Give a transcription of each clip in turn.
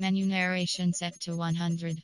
Menu narration set to 100.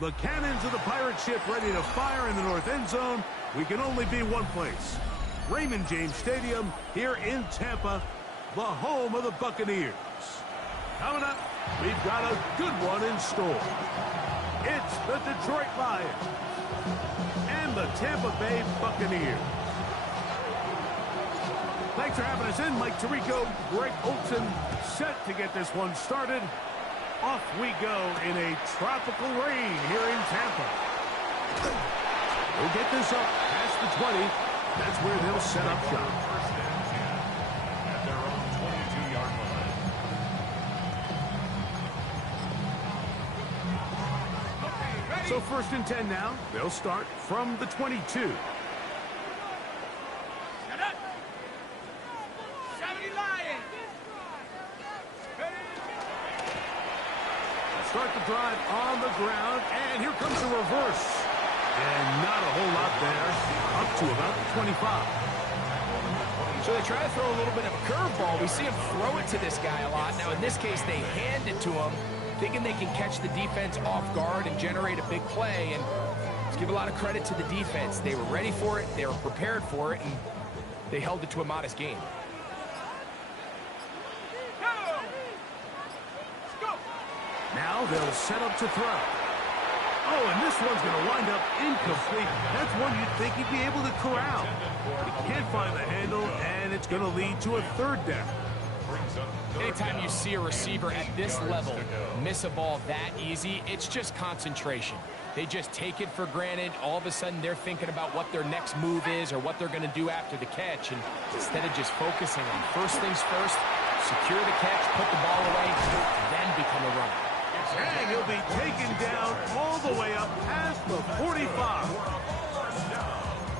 The cannons of the pirate ship ready to fire in the north end zone. We can only be one place. Raymond James Stadium here in Tampa, the home of the Buccaneers. Coming up, we've got a good one in store. It's the Detroit Lions and the Tampa Bay Buccaneers. Thanks for having us in. Mike Tirico, Greg Olson, set to get this one started. Off we go in a tropical rain here in Tampa. We'll get this up past the 20. That's where they'll set up shop. First and 10 at their own 22-yard line. So first and 10 now. They'll start from the 22. Start the drive on the ground, and here comes the reverse. And not a whole lot there, up to about the 25. So they try to throw a little bit of a curveball. We see him throw it to this guy a lot. Now, in this case, they hand it to him, thinking they can catch the defense off guard and generate a big play. And let's give a lot of credit to the defense. They were ready for it, they were prepared for it, and they held it to a modest game. Now they'll set up to throw. Oh, and this one's going to wind up incomplete. That's one you'd think he'd be able to corral. He can't find the handle, and it's going to lead to a third down. Anytime you see a receiver at this level miss a ball that easy, it's just concentration. They just take it for granted. All of a sudden, they're thinking about what their next move is or what they're going to do after the catch. And instead of just focusing on first things first, secure the catch, put the ball away, then become a runner. And he'll be taken down all the way up past the 45.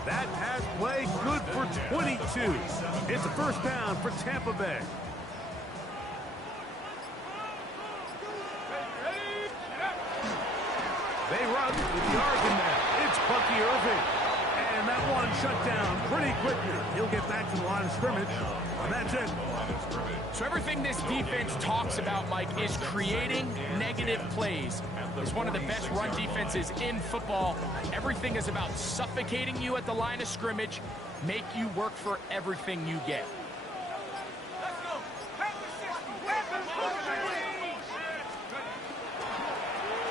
That pass play good for 22. It's a first down for Tampa Bay. They run with the Oregon man. It's Bucky Irving. And that one shut down pretty quickly. He'll get back to the line of scrimmage. And that's it. So everything this defense talks about, Mike, is creating negative plays. It's one of the best run defenses in football. Everything is about suffocating you at the line of scrimmage, make you work for everything you get.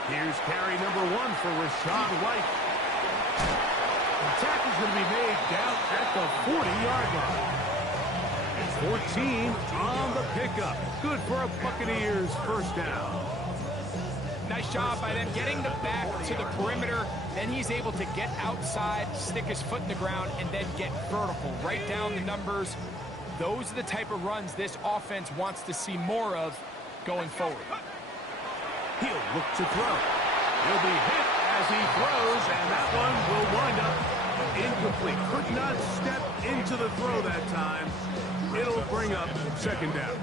Here's carry number 1 for Rashad White. The tackle's going to be made down at the 40-yard line. 14 on the pickup. Good for a Buccaneers first down. Nice job by them getting the back to the perimeter. Then he's able to get outside, stick his foot in the ground, and then get vertical. Right down the numbers. Those are the type of runs this offense wants to see more of going forward. He'll look to throw. He'll be hit as he throws, and that one will wind up incomplete. Could not step into the throw that time. It'll bring up second down.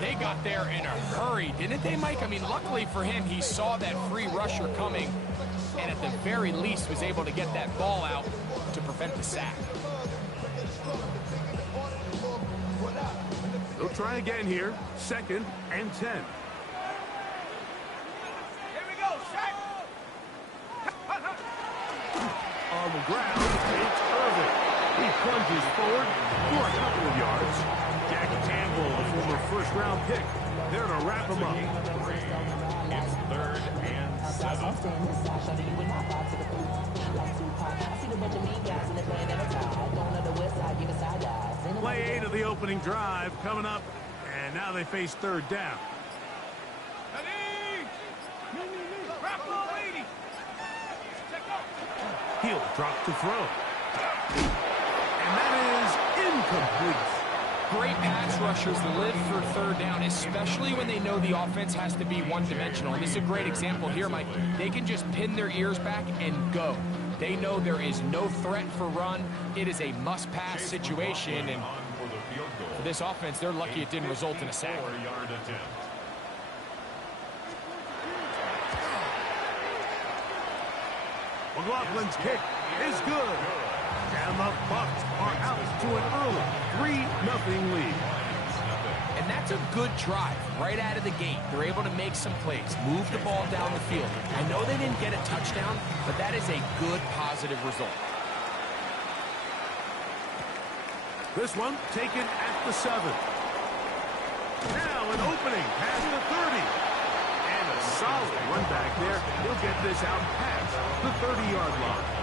They got there in a hurry, didn't they, Mike? I mean, luckily for him, he saw that free rusher coming, and at the very least was able to get that ball out to prevent the sack. They'll try again here. Second and 10. On the ground, it's Irving. He plunges forward for a couple of yards. Jack Campbell, the former first-round pick, there to wrap him up. It's third and 7. Play 8 of the opening drive coming up, and now they face third down. He'll drop to throw. And that is incomplete. Great pass rushers live for third down, especially when they know the offense has to be one-dimensional. And this is a great example here, Mike. They can just pin their ears back and go. They know there is no threat for run. It is a must-pass situation. And for this offense, they're lucky it didn't result in a sack. McLaughlin's kick is good. And the Bucs are out to an early 3-0 lead. And And that's a good drive right out of the gate. They're able to make some plays, move the ball down the field. I know they didn't get a touchdown, but that is a good, positive result. This one taken at the 7. Now an opening past the 30. And a solid run back there. He'll get this out past the 30-yard line.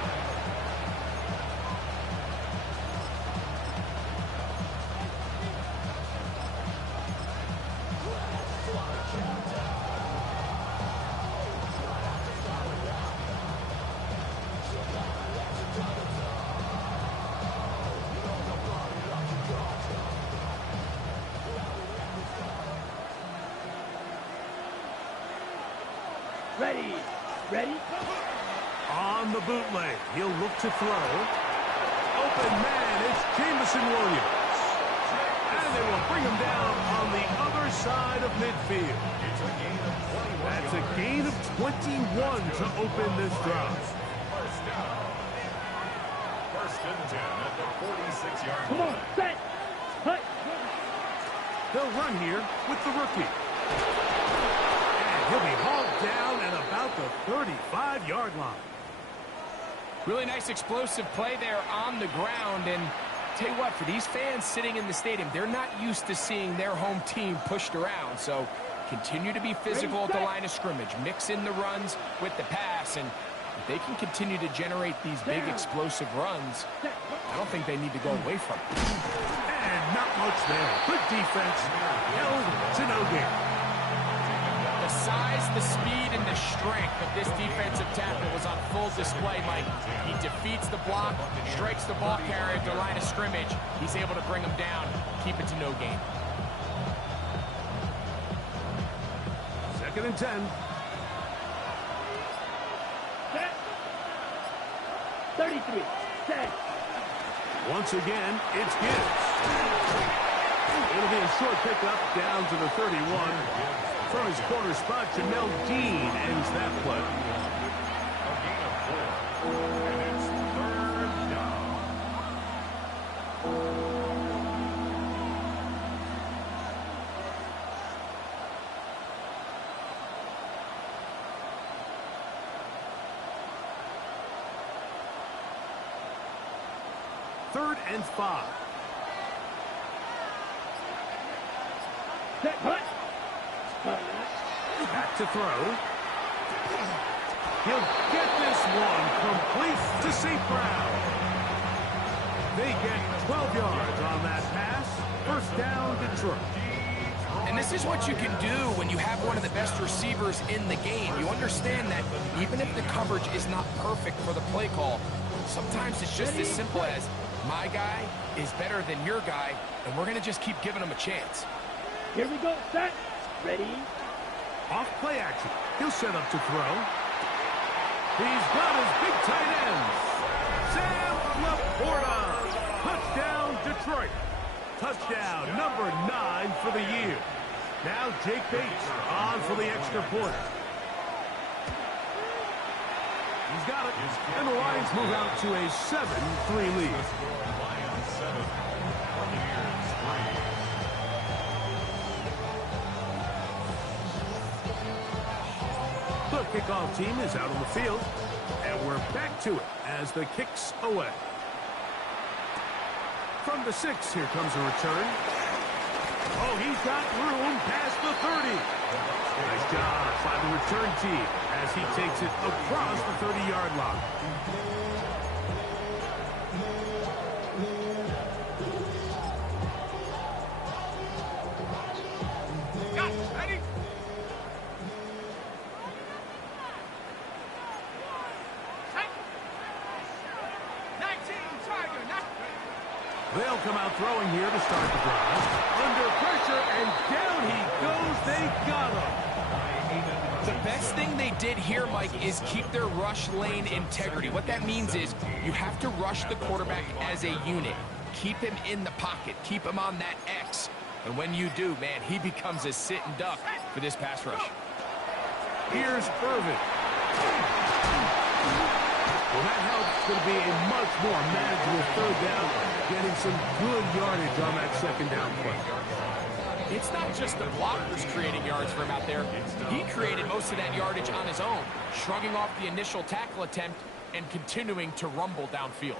Ready? On the bootleg, he'll look to throw. Open man, it's Jameson Williams. And they will bring him down on the other side of midfield. That's a gain of 21 to open this drive. First and 10 at the 46-yard line. Come on, set. Hut. They'll run here with the rookie. And he'll be hauled down at about the 35-yard line. Really nice explosive play there on the ground. And tell you what, for these fans sitting in the stadium, they're not used to seeing their home team pushed around. So continue to be physical at the line of scrimmage. Mix in the runs with the pass. And if they can continue to generate these big explosive runs, I don't think they need to go away from it. And not much there. Good defense. Held to no gain. The size, the speed, and the strength of this defensive tackle was on full display, Mike. He defeats the block, strikes the ball carrier at the line of scrimmage. He's able to bring him down, keep it to no gain. 2nd and 10. Set. 33. Set. Once again, it's Gibbs. It'll be a short pickup down to the 31. From his corner spot, Jamel Dean ends that play. A gain of 4. And it's 3rd down. Third and 5. Set. Hut. Back to throw. He'll get this one complete to St. Brown. They get 12 yards on that pass. First down, Detroit. And this is what you can do when you have one of the best receivers in the game. You understand that even if the coverage is not perfect for the play call, sometimes it's just as simple as my guy is better than your guy, and we're going to just keep giving him a chance. Here we go. Set. Ready. Off play action. He'll set up to throw. He's got his big tight end. Sam Laporta. Touchdown, Detroit. Touchdown number 9 for the year. Now Jake Bates on for the extra point. He's got it. And the Lions move out to a 7-3 lead. Lions 7. Buccaneers 3. The kickoff team is out on the field, and we're back to it as the kick's away. From the 6, here comes a return. Oh, he's got room past the 30. Nice job by the return team as he takes it across the 30-yard line. Ready? They'll come out throwing here to start the drive. Under pressure, and down he goes. They got him. The best thing they did here, Mike, is keep their rush lane integrity. What that means is you have to rush the quarterback as a unit. Keep him in the pocket. Keep him on that X. And when you do, man, he becomes a sitting duck for this pass rush. Here's Irvin. Well, that helps. Going to be a much more manageable 3rd down. Getting some good yardage on that 2nd down play. It's not just the blockers creating yards for him out there. He created most of that yardage on his own, shrugging off the initial tackle attempt and continuing to rumble downfield.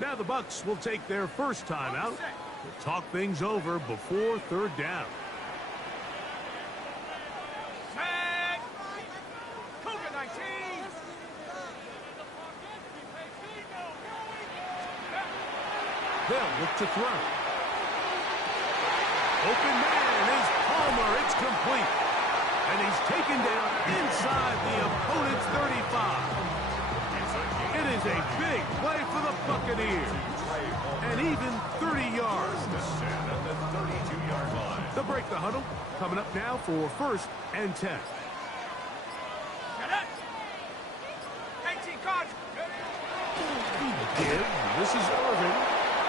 Now the Bucs will take their first time out to talk things over before third down. They'll look to throw. Open man is Palmer. It's complete. And he's taken down inside the opponent's 35. It is a big play for the Buccaneers. And even 30 yards. They'll break the huddle. Coming up now for first and 10. Give. This is Irvin.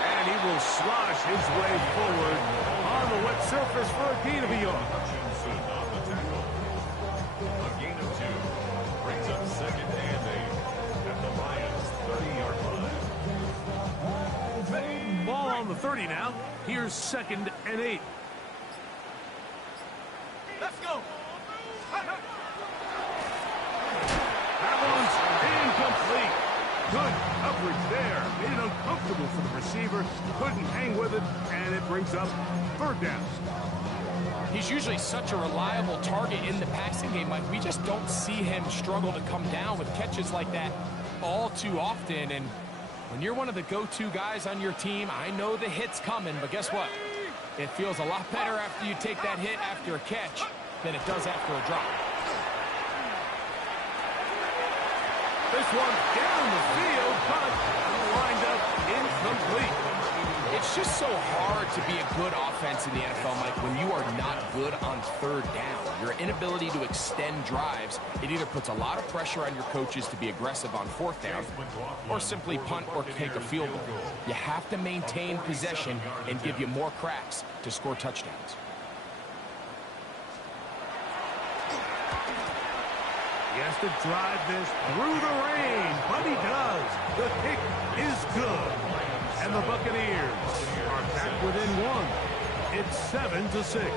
And he will slosh his way forward on the wet surface for a gain of a yard. A gain of 2 brings up second and 8 at the Lions' 30-yard line. Ball on the 30 now. Here's second and 8. Let's go. That one's incomplete. Good coverage there. Made it uncomfortable for the receiver. Couldn't hang with it, and it brings up third down. He's usually such a reliable target in the passing game, Mike. We just don't see him struggle to come down with catches like that all too often. And when you're one of the go-to guys on your team, I know the hit's coming, but guess what? It feels a lot better after you take that hit after a catch than it does after a drop. This one down the field, but lined up incomplete. It's just so hard to be a good offense in the NFL, Mike, when you are not good on third down. Your inability to extend drives, it either puts a lot of pressure on your coaches to be aggressive on fourth down or simply punt or take a field goal. You have to maintain possession and give you more cracks to score touchdowns. He has to drive this through the rain, but he does. The kick is good. And the Buccaneers are back within 1. It's 7-6.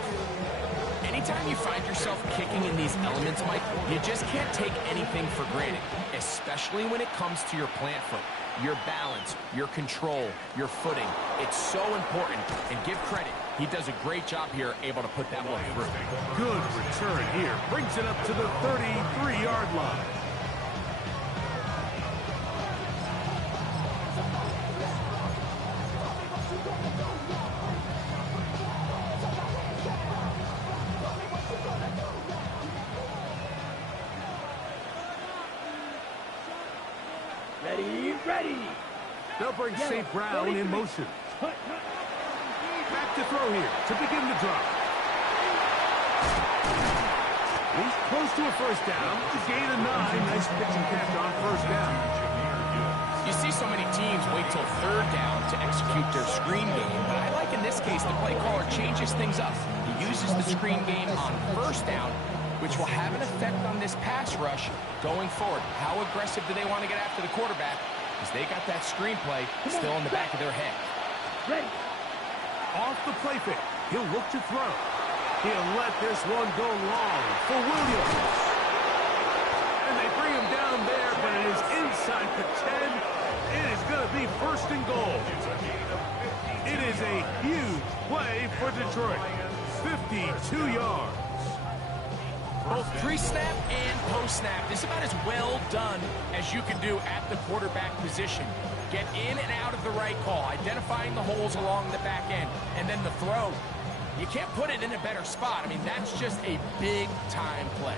Anytime you find yourself kicking in these elements, Mike, you just can't take anything for granted, especially when it comes to your plant foot, your balance, your control, your footing. It's so important, and give credit. He does a great job here, able to put that one through. Good return here. Brings it up to the 33-yard line. Ready. They'll bring St. Brown in motion. Back to throw here to begin the drive. He's close to a first down. Gain of 9. Nice pitch and catch on first down. You see so many teams wait till third down to execute their screen game, but I like in this case the play caller changes things up. He uses the screen game on first down, which will have an effect on this pass rush going forward. How aggressive do they want to get after the quarterback? Because they got that screenplay still in the back of their head. Ready. Off the play fake. He'll look to throw. He'll let this one go long for Williams. And they bring him down there, but it is inside the 10. It is going to be first and goal. It is a huge play for Detroit. 52 yards. Both pre-snap and post-snap is about as well done as you can do at the quarterback position. Get in and out of the right call, identifying the holes along the back end, and then the throw. You can't put it in a better spot. I mean, that's just a big-time play.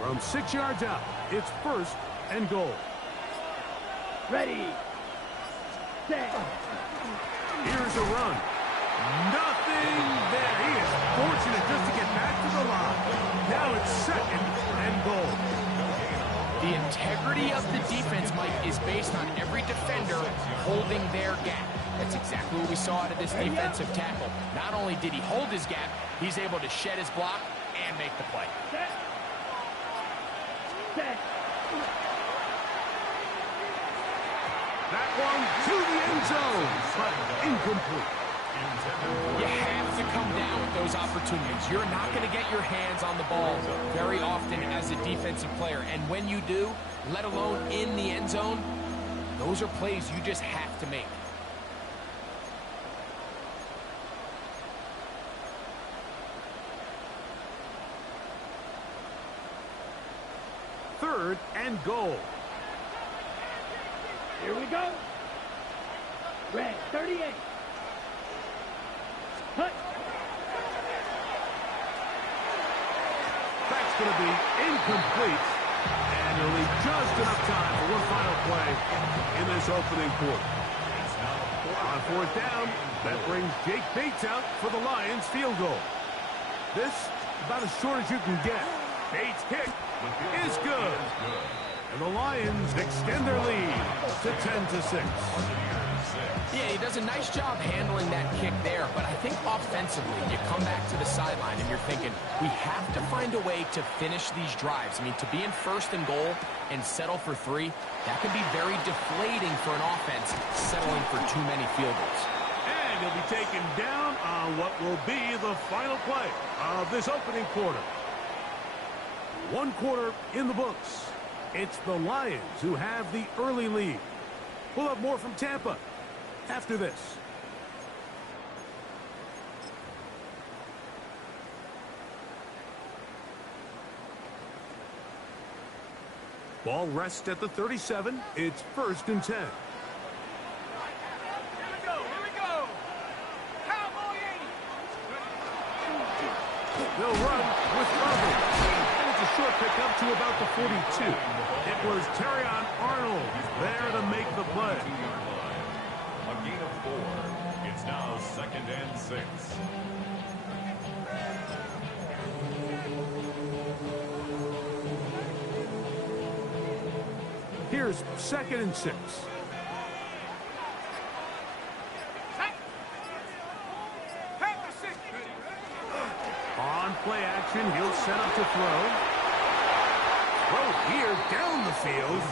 From 6 yards out, it's first and goal. Ready. Set. Here's a run. Nothing there. He is fortunate just to get back to the line. Now it's second and goal. The integrity of the defense, Mike, is based on every defender holding their gap. That's exactly what we saw out of this defensive tackle. Not only did he hold his gap, he's able to shed his block and make the play. Set. That one to the end zone, but incomplete. You have to come down with those opportunities. You're not going to get your hands on the ball very often as a defensive player. And when you do, let alone in the end zone, those are plays you just have to make. Third and goal. Here we go. Red 38. Cut. That's going to be incomplete. And there'll be just enough time for one final play in this opening quarter. On fourth down, that brings Jake Bates out for the Lions field goal. This about as short as you can get. Bates' kick is good. And the Lions extend their lead to 10-6. Yeah, he does a nice job handling that kick there, but I think offensively, you come back to the sideline and you're thinking, we have to find a way to finish these drives. I mean, to be in first and goal and settle for 3, that could be very deflating for an offense settling for too many field goals. And he'll be taken down on what will be the final play of this opening quarter. One quarter in the books. It's the Lions who have the early lead. We'll have more from Tampa after this. Ball rests at the 37. It's 1st and 10. Here we go. Cowboy 80. They'll run with Irvin. And it's a short pickup to about the 42. It was Terrion Arnold there to make the play. A gain of 4. It's now 2nd and 6. Here's 2nd and 6. On play action, he'll set up to throw. Throw here down the field.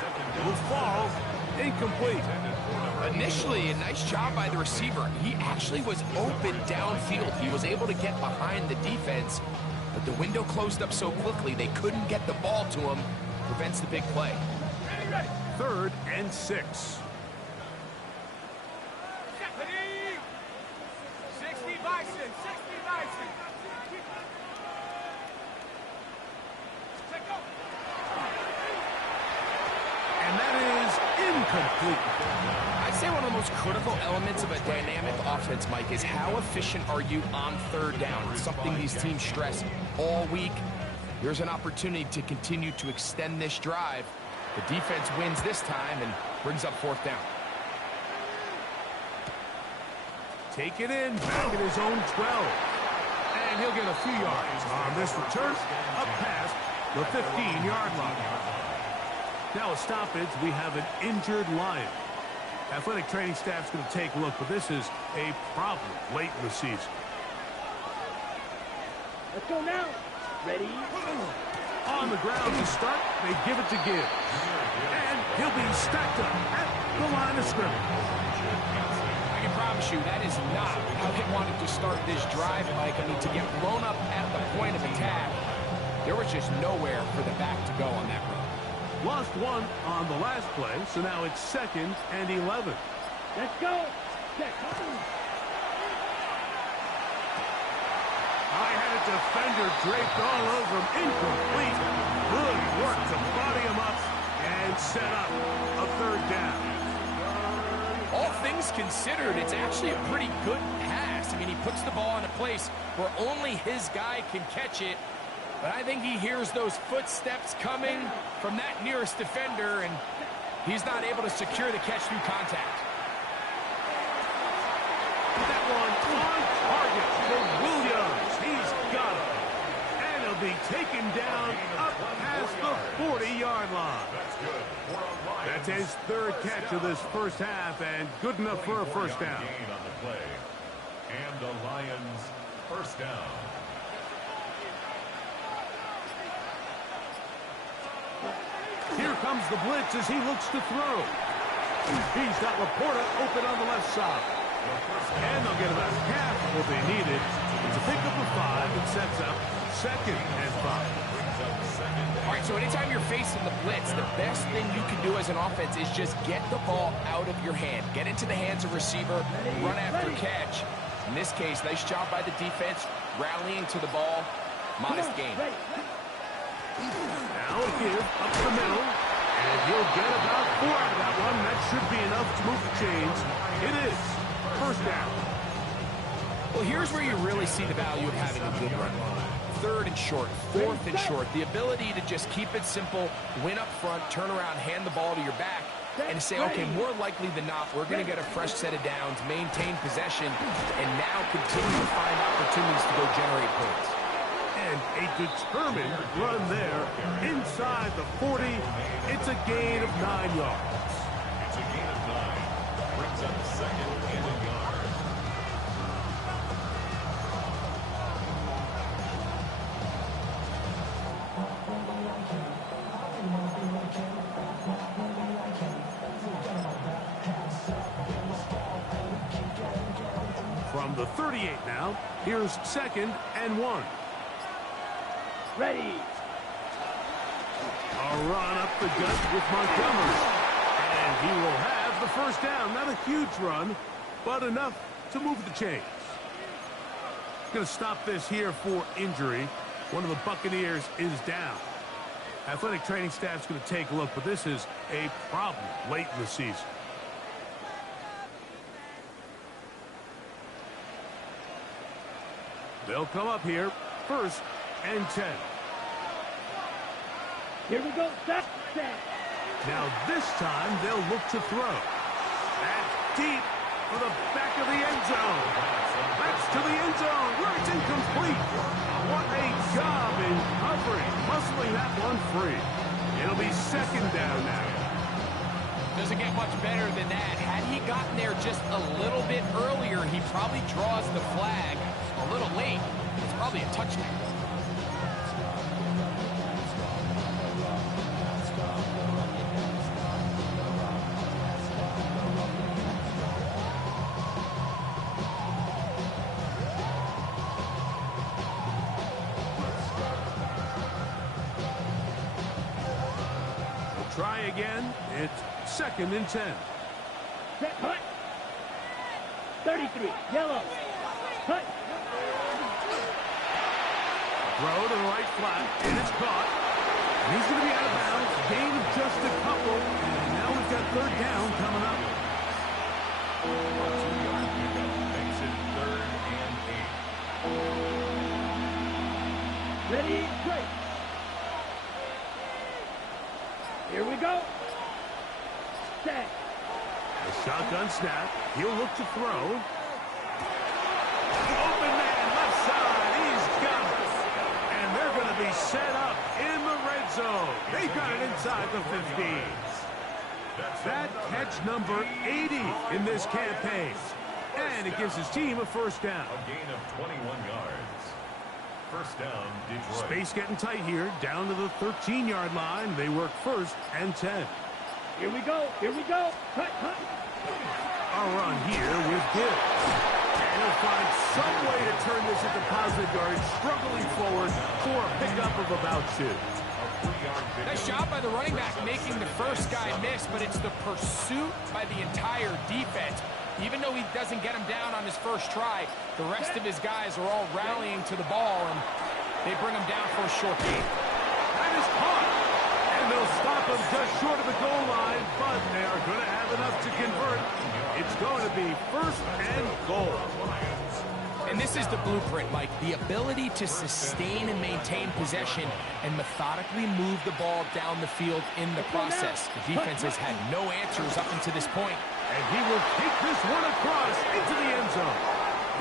Will fall incomplete. Initially, a nice job by the receiver. He actually was open downfield. He was able to get behind the defense, but the window closed up so quickly they couldn't get the ball to him. Prevents the big play. 3rd and 6. 60 Bison. 60 Bison. And that is incomplete. I'd say one of the most critical elements of a dynamic offense, Mike, is how efficient are you on 3rd down? It's something these teams stress all week. There's an opportunity to continue to extend this drive. The defense wins this time and brings up 4th down. Take it in, back at his own 12. And he'll get a few yards on this return, up past the 15-yard line. Now a stoppage, we have an injured Lion. Athletic training staff's going to take a look, but this is a problem late in the season. Let's go now. Ready? On the ground to start, they give it to Gibbs. And he'll be stacked up at the line of scrimmage. I can promise you that is not how they wanted to start this drive, Mike. I mean, to get blown up at the point of attack, there was just nowhere for the back to go on that run. Lost one on the last play, so now it's 2nd and 11. Let's go. Check. I had a defender draped all over him. Incomplete. Good work to body him up and set up a 3rd down. All things considered, it's actually a pretty good pass. I mean, he puts the ball in a place where only his guy can catch it. But I think he hears those footsteps coming from that nearest defender, and he's not able to secure the catch through contact. That one on target for Williams. He's got it. And he'll be taken down up past the 40-yard line. That's his 3rd catch of this first half, and good enough for a 1st down. On the play. And the Lions 1st down. Here comes the blitz as he looks to throw. He's got Laporta open on the left side. And they'll get about half of what they needed. It's a pickup of 5 and sets up 2nd and 5. All right, so anytime you're facing the blitz, the best thing you can do as an offense is just get the ball out of your hand. Get into the hands of receiver, run after catch. In this case, nice job by the defense, rallying to the ball. Modest gain. Now a give up the middle, and he'll get about 4 out of that one. That should be enough to move the chains. It is. First down. Well, here's where you really see the value of having a good run. 3rd and short, 4th and short. The ability to just keep it simple, win up front, turn around, hand the ball to your back, and say, okay, more likely than not, we're going to get a fresh set of downs, maintain possession, and now continue to find opportunities to go generate points. And a determined run there inside the 40. It's a gain of 9 yards. It's a gain of 9. Brings up 2nd and a yard. From the 38 now, here's 2nd and 1. Ready. A run up the gut with Montgomery. And he will have the first down. Not a huge run, but enough to move the chains. Going to stop this here for injury. One of the Buccaneers is down. Athletic training staff's going to take a look, but this is a problem late in the season. They'll come up here, 1st and 10. Here we go. Set. Now this time they'll look to throw. That's deep for the back of the end zone. That's to the end zone where it's incomplete. What a job in covering, muscling that one free. It'll be 2nd down now. Doesn't get much better than that. Had he gotten there just a little bit earlier, he probably draws the flag a little late. It's probably a touchdown. Try again. It's 2nd and 10. Set. Hut. 33. Yellow. Hut. Throw to the right flat, and it's caught. And he's going to be out of bounds. Gain of just a couple. And now we've got 3rd down coming up. A 2-yard pickup makes it 3rd and 8. Ready. Straight. Here we go. Set. The shotgun snap. He'll look to throw. Open man, left side. He's got it. And they're going to be set up in the red zone. They've got it inside the 15. That catch number 80 in this campaign. And it gives his team a first down. A gain of 21 yards. First down, Detroit. Space getting tight here. Down to the 13-yard line. They work 1st and 10. Here we go. Here we go. Cut. A run here with Gibbs. And he'll find some way to turn this into positive yards, struggling forward for a pickup of about 2. Nice job by the running back making the first guy miss, but it's the pursuit by the entire defense. Even though he doesn't get him down on his first try, the rest of his guys are all rallying to the ball, and they bring him down for a short gain. That is caught. And they'll stop him just short of the goal line, but they are going to have enough to convert. It's going to be 1st and goal. And this is the blueprint, Mike. The ability to sustain and maintain possession and methodically move the ball down the field in the process. The defense has had no answers up until this point. And he will take this one across into the end zone.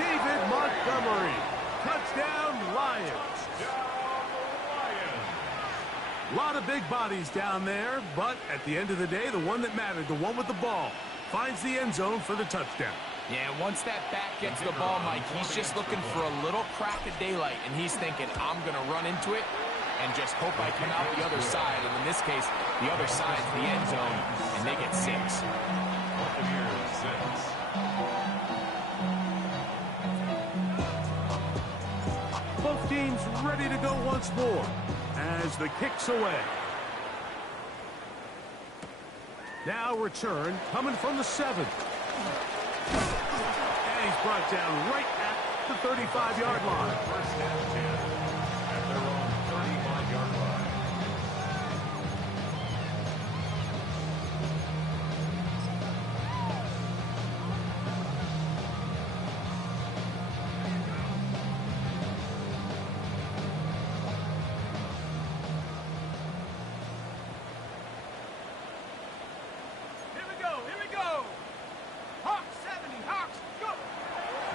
David Montgomery. Touchdown, Lions. A lot of big bodies down there, but at the end of the day, the one that mattered, the one with the ball, finds the end zone for the touchdown. Yeah, once that back gets the ball, Mike, he's just looking for a little crack of daylight, and he's thinking, I'm going to run into it and just hope I come out the other side. And in this case, the other side's the end zone, and they get 6. team's ready to go once more as the kick's away. Now return coming from the 7. And he's brought down right at the 35-yard line. First and 10 at their own 35-yard line.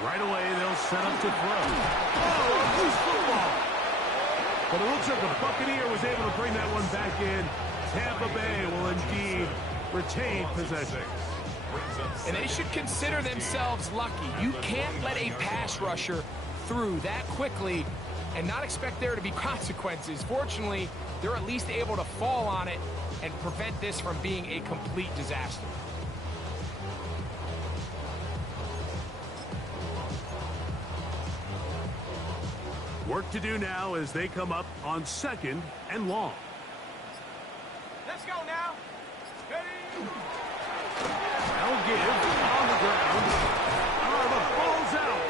Right away, they'll set up to throw. Oh, a loose football. But it looks like the Buccaneer was able to bring that one back in. Tampa Bay will indeed retain possession. And they should consider themselves lucky. You can't let a pass rusher through that quickly and not expect there to be consequences. Fortunately, they're at least able to fall on it and prevent this from being a complete disaster. Work to do now as they come up on 2nd and long. Let's go now. Ready? They'll give on the ground. Oh, the ball's out.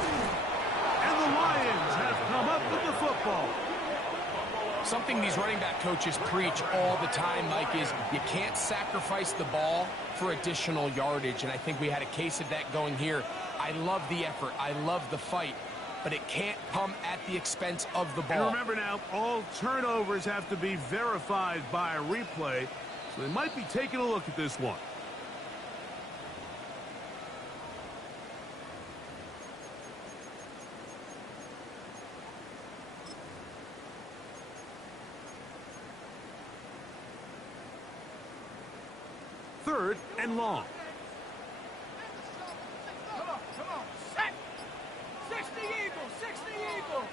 And the Lions have come up with the football. Something these running back coaches preach all the time, Mike, is you can't sacrifice the ball for additional yardage. And I think we had a case of that going here. I love the effort. I love the fight. But it can't come at the expense of the ball. And remember now, all turnovers have to be verified by a replay, so they might be taking a look at this one. Third and long. Come on. Set. 60 Eagle. 60 Eagle.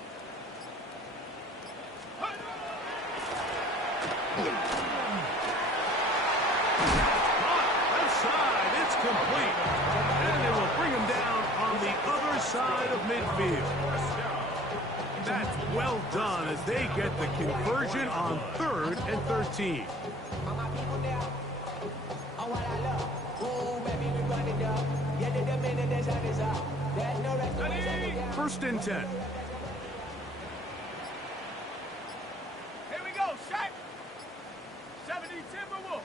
Left side, it's complete. And they will bring him down on the other side of midfield. That's well done as they get the conversion on 3rd and 13. First and 10. Here we go. Set. 70 Timberwolf.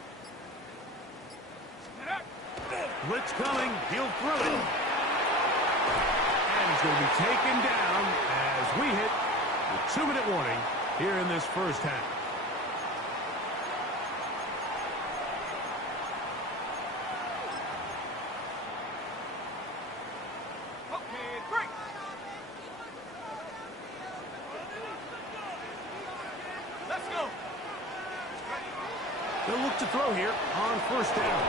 Blitz coming. He'll throw it. And he's going to be taken down as we hit the 2-minute warning here in this first half. Okay, break. Let's go. They'll look to throw here on first down.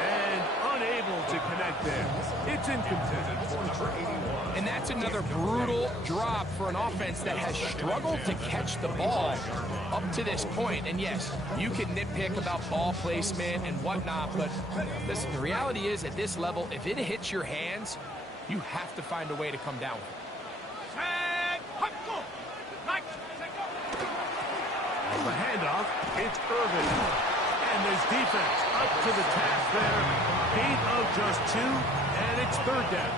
And unable to connect there. It's incomplete. And that's another brutal drop for an offense that has struggled to catch the ball up to this point. And yes, you can nitpick about ball placement and whatnot, but listen, the reality is at this level, if it hits your hands, you have to find a way to come down with it. Set. Hut, go. Right. Set, go. The handoff, it's Irvin. And there's defense up to the task there. Gain of just 2, and it's 3rd down.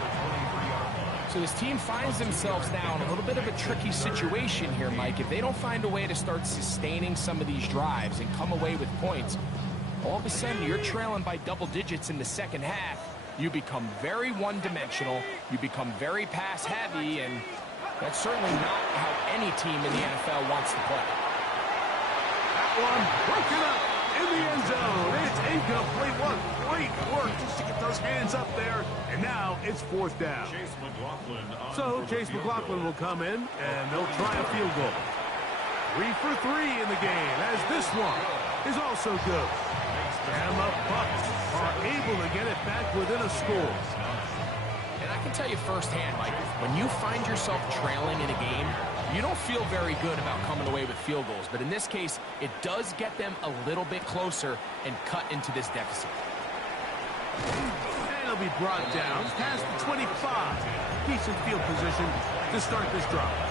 So this team finds themselves now in a little bit of a tricky situation here, Mike. If they don't find a way to start sustaining some of these drives and come away with points, all of a sudden you're trailing by double digits in the second half. You become very one-dimensional. You become very pass-heavy, and that's certainly not how any team in the NFL wants to play. That one broken up in the end zone. It's incomplete. What great work just to get those hands up there. And now it's 4th down. So Chase McLaughlin will come in, and they'll try a field goal. 3 for 3 in the game, as this one is also good. And the Bucs are able to get it back within a score. And I can tell you firsthand, Mike, when you find yourself trailing in a game, you don't feel very good about coming away with field goals. But in this case, it does get them a little bit closer and cut into this deficit. And he'll be brought down past the 25. Decent field position to start this drive.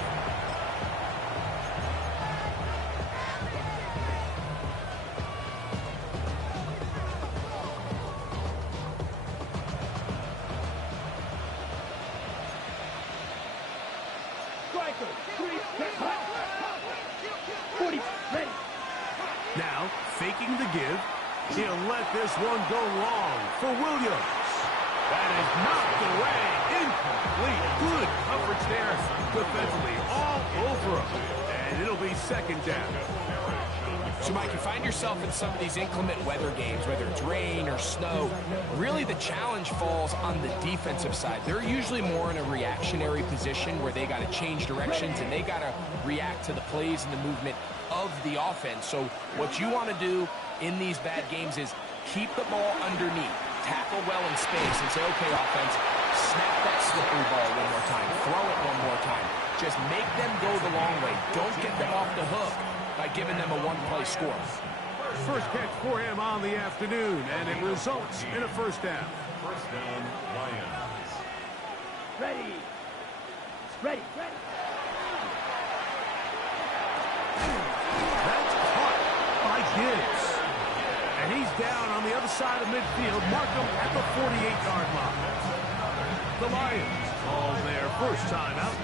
taking the give. He'll let this one go long for Williams. That is knocked away. Incomplete. Good coverage there defensively. All over him. And it'll be second down. So, Mike, you find yourself in some of these inclement weather games, whether it's rain or snow, really the challenge falls on the defensive side. They're usually more in a reactionary position where they got to change directions and they got to react to the plays and the movement of the offense. So what you want to do in these bad games is keep the ball underneath, tackle well in space, and say, okay, offense, snap that slippery ball one more time, throw it one more time. Just make them go the long way. Don't get them off the hook by giving them a one-play score. First catch for him on the afternoon, and it results in a first down. First down, Lions. Ready. Ready. Ready. That's caught by Gibbs. And he's down on the other side of midfield. Mark him at the 48-yard line. The Lions call their first timeout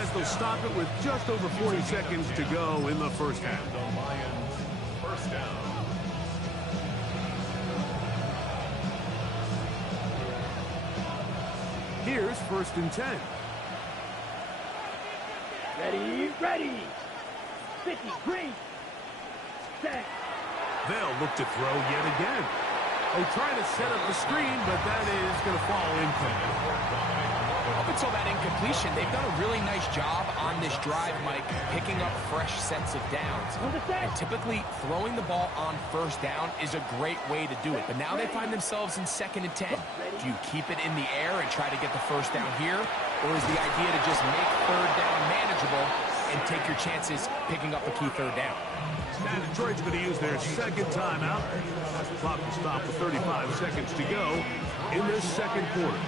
as they'll stop it with just over 40 seconds to go in the first half. The Lions, first down. Here's first and 10. Ready. Ready. 50. Green. Set. They'll look to throw yet again. Oh, trying to set up the screen, but that is going to fall incomplete. Up until that incompletion, they've done a really nice job on this drive, Mike, picking up fresh sets of downs. And typically, throwing the ball on first down is a great way to do it. But now they find themselves in 2nd and 10. Do you keep it in the air and try to get the first down here? Or is the idea to just make third down manageable and take your chances picking up a key third down? Now Detroit's going to use their second timeout. Clock will stop with 35 seconds to go in this second quarter.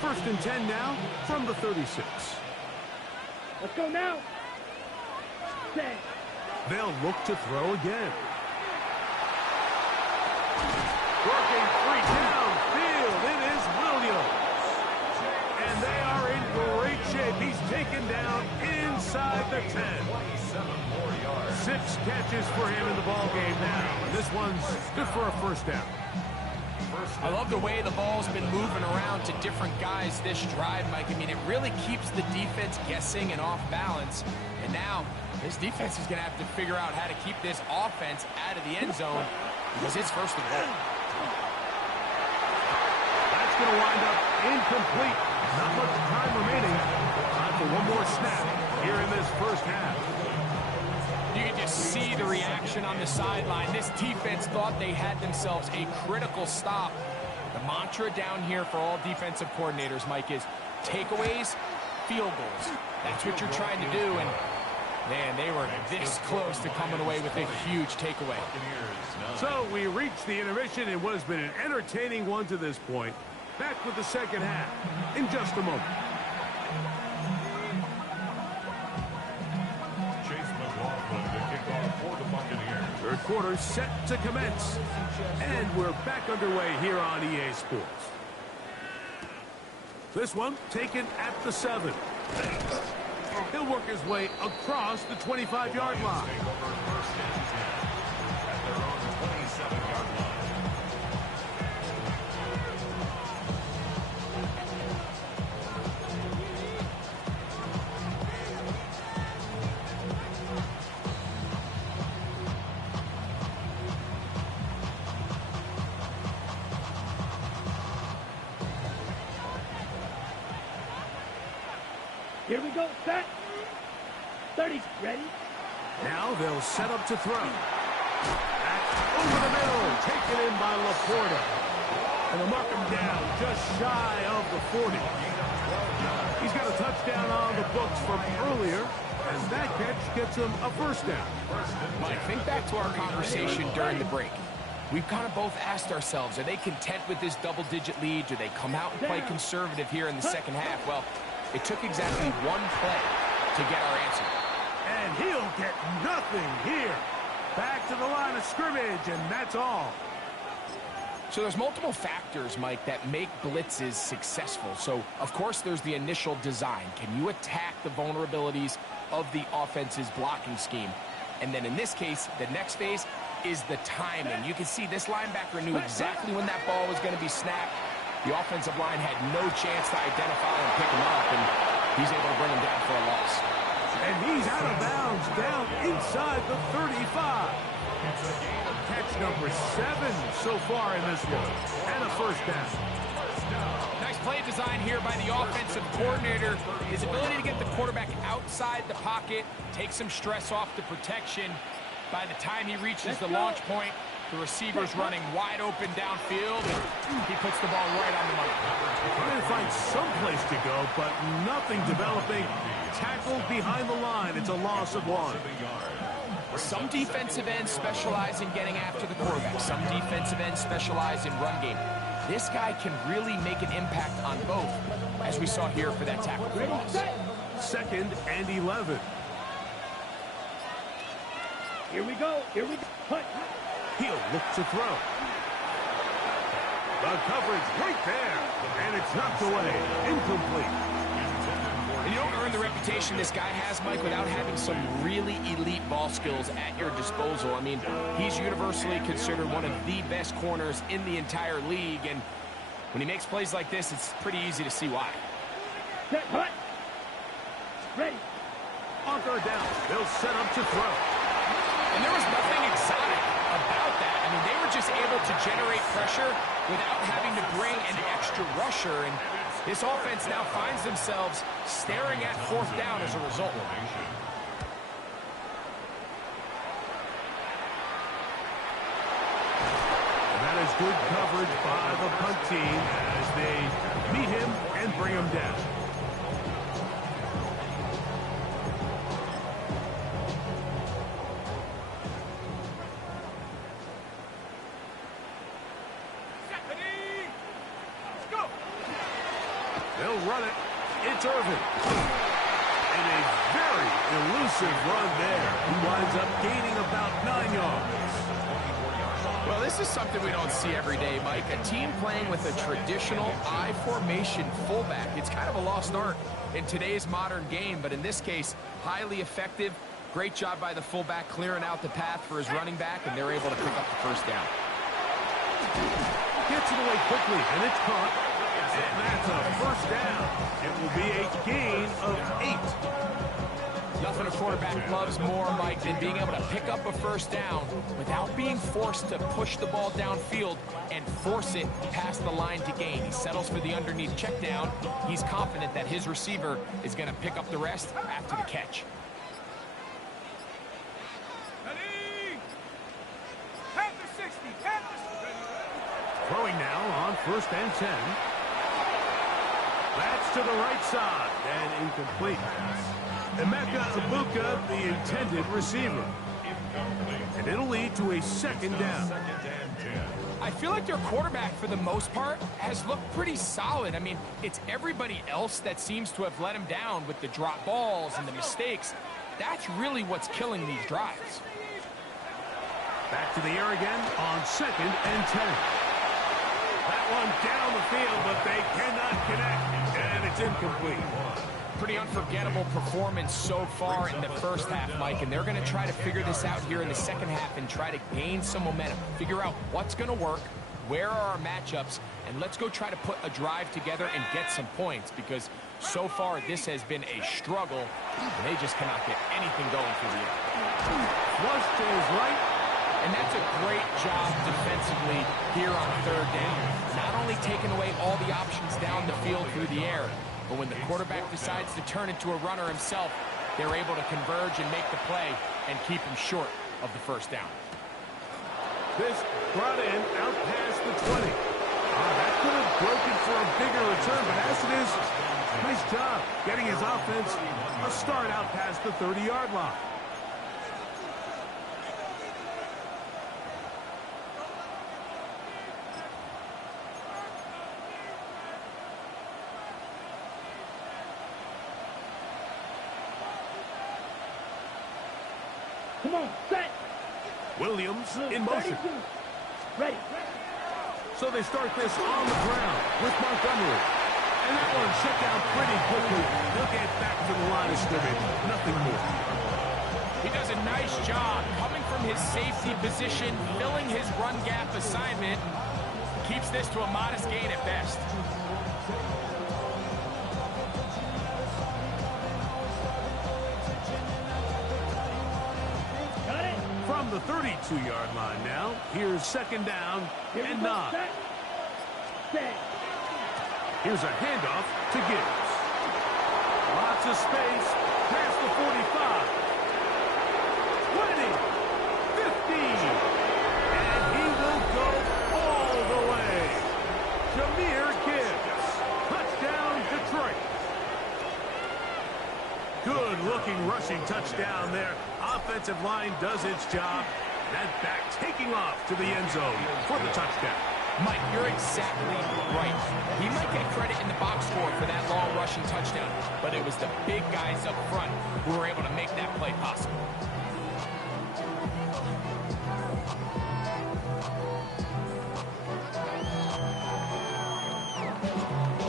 First and 10 now from the 36. Let's go now. Set. They'll look to throw again. Working free downfield. It is Williams. And they are in great shape. He's taken down inside the 10. 6 catches for him in the ball game now. And this one's good for a first down. I love the way the ball's been moving around to different guys this drive, Mike. I mean, it really keeps the defense guessing and off balance. And now this defense is going to have to figure out how to keep this offense out of the end zone because it's first and goal. That's going to wind up incomplete. Not much time remaining. Time for one more snap here in this first half. You can just see the reaction on the sideline. This defense thought they had themselves a critical stop. The mantra down here for all defensive coordinators, Mike, is takeaways, field goals. That's what you're trying to do, and man, they were this close to coming away with a huge takeaway. So we reach the intermission in what has been an entertaining one to this point. Back with the second half in just a moment. Third quarter set to commence. And we're back underway here on EA Sports. This one taken at the 7. He'll work his way across the 25-yard line. Here we go. Set. 30. Ready. Now they'll set up to throw. That's over the middle. Taken in by Laporta. And they'll mark him down just shy of the 40. He's got a touchdown on the books from earlier. And that catch gets him a first down. Mike, think back to our conversation during the break. We've kind of both asked ourselves, are they content with this double-digit lead? Do they come out and play conservative here in the second half? Well, it took exactly one play to get our answer. And he'll get nothing here. Back to the line of scrimmage, and that's all. So there's multiple factors, Mike, that make blitzes successful. So, of course, there's the initial design. Can you attack the vulnerabilities of the offense's blocking scheme? And then in this case, the next phase is the timing. You can see this linebacker knew exactly when that ball was going to be snapped. The offensive line had no chance to identify and pick him up, and he's able to bring him down for a loss. And he's out of bounds, down inside the 35. Catch number 7 so far in this one, and a first down. Nice play design here by the offensive coordinator. His ability to get the quarterback outside the pocket, take some stress off the protection. By the time he reaches the launch point, the receiver's running wide open downfield, and he puts the ball right on the money. Trying to find some place to go, but nothing developing. Tackled behind the line. It's a loss of 1. Some defensive ends specialize in getting after the quarterback. Some defensive ends specialize in run game. This guy can really make an impact on both, as we saw here for that tackle for loss. 2nd and 11. Here we go. Here we go. Punt. He'll look to throw. The coverage right there, and it's knocked away. Incomplete. And you don't earn the reputation this guy has, Mike, without having some really elite ball skills at your disposal. I mean, he's universally considered one of the best corners in the entire league, and when he makes plays like this, it's pretty easy to see why. Punt. Ready. On third down, they'll set up to throw. And there was nothing exotic about that. I mean, they were just able to generate pressure without having to bring an extra rusher, and this offense now finds themselves staring at 4th down as a result. And that is good coverage by the punt team as they meet him and bring him down. They'll run it. It's Irvin. And a very elusive run there. He winds up gaining about 9 yards. Well, this is something we don't see every day, Mike. A team playing with a traditional I formation fullback. It's kind of a lost art in today's modern game, but in this case, highly effective. Great job by the fullback clearing out the path for his running back, and they're able to pick up the first down. Gets it away quickly, and it's caught. And that's a first down. It will be a gain of 8. Nothing a quarterback loves more, Mike, than being able to pick up a first down without being forced to push the ball downfield and force it past the line to gain. He settles for the underneath check down. He's confident that his receiver is going to pick up the rest after the catch. Ready. Pass the 60. Pass the 60. Throwing now on 1st and 10. That's to the right side and incomplete. Emeka Ibuka, the intended receiver. And it'll lead to a 2nd down. I feel like their quarterback, for the most part, has looked pretty solid. I mean, it's everybody else that seems to have let him down with the drop balls and the mistakes. That's really what's killing these drives. Back to the air again on 2nd and 10. That one down the field, but they cannot connect. And it's incomplete. Pretty unforgettable performance so far in the first half, Mike, and they're going to try to figure this out here in the second half and try to gain some momentum, figure out what's going to work, where are our matchups, and let's go try to put a drive together and get some points, because so far this has been a struggle, and they just cannot get anything going through the air. Flush to his right. And that's a great job defensively here on 3rd down. Not only taking away all the options down the field through the air, but when the quarterback decides to turn into a runner himself, they're able to converge and make the play and keep him short of the first down. This brought in out past the 20. That could have broken for a bigger return, but as it is, nice job getting his offense a start out past the 30-yard line. Come on, set. Williams in motion. Ready. So they start this on the ground with Montgomery. And that one shut down pretty quickly. He'll get back to the line of scrimmage. Nothing more. He does a nice job coming from his safety position, filling his run gap assignment. Keeps this to a modest gain at best. From the 32-yard line now, here's second down and 9. Here's a handoff to Gibbs. Lots of space past the 45. 20, 15, and he will go all the way. Jahmyr Gibbs, touchdown Detroit. Good-looking rushing touchdown there. Offensive line does its job. That back taking off to the end zone for the touchdown. Mike, you're exactly right. He might get credit in the box score for that long rushing touchdown, but it was the big guys up front who were able to make that play possible.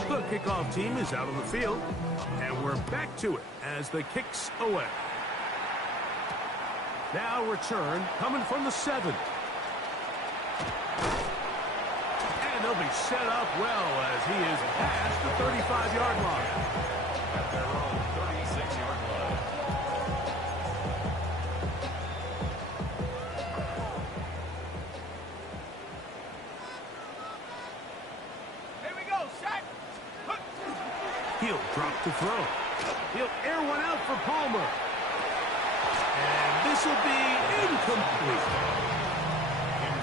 The kickoff team is out on the field, and we're back to it as the kick's away. Now return coming from the 7. And they'll be set up well as he is past the 35-yard line. At their own 36-yard line. Here we go, set. He'll drop to throw. He'll air one out for Palmer. And this will be incomplete.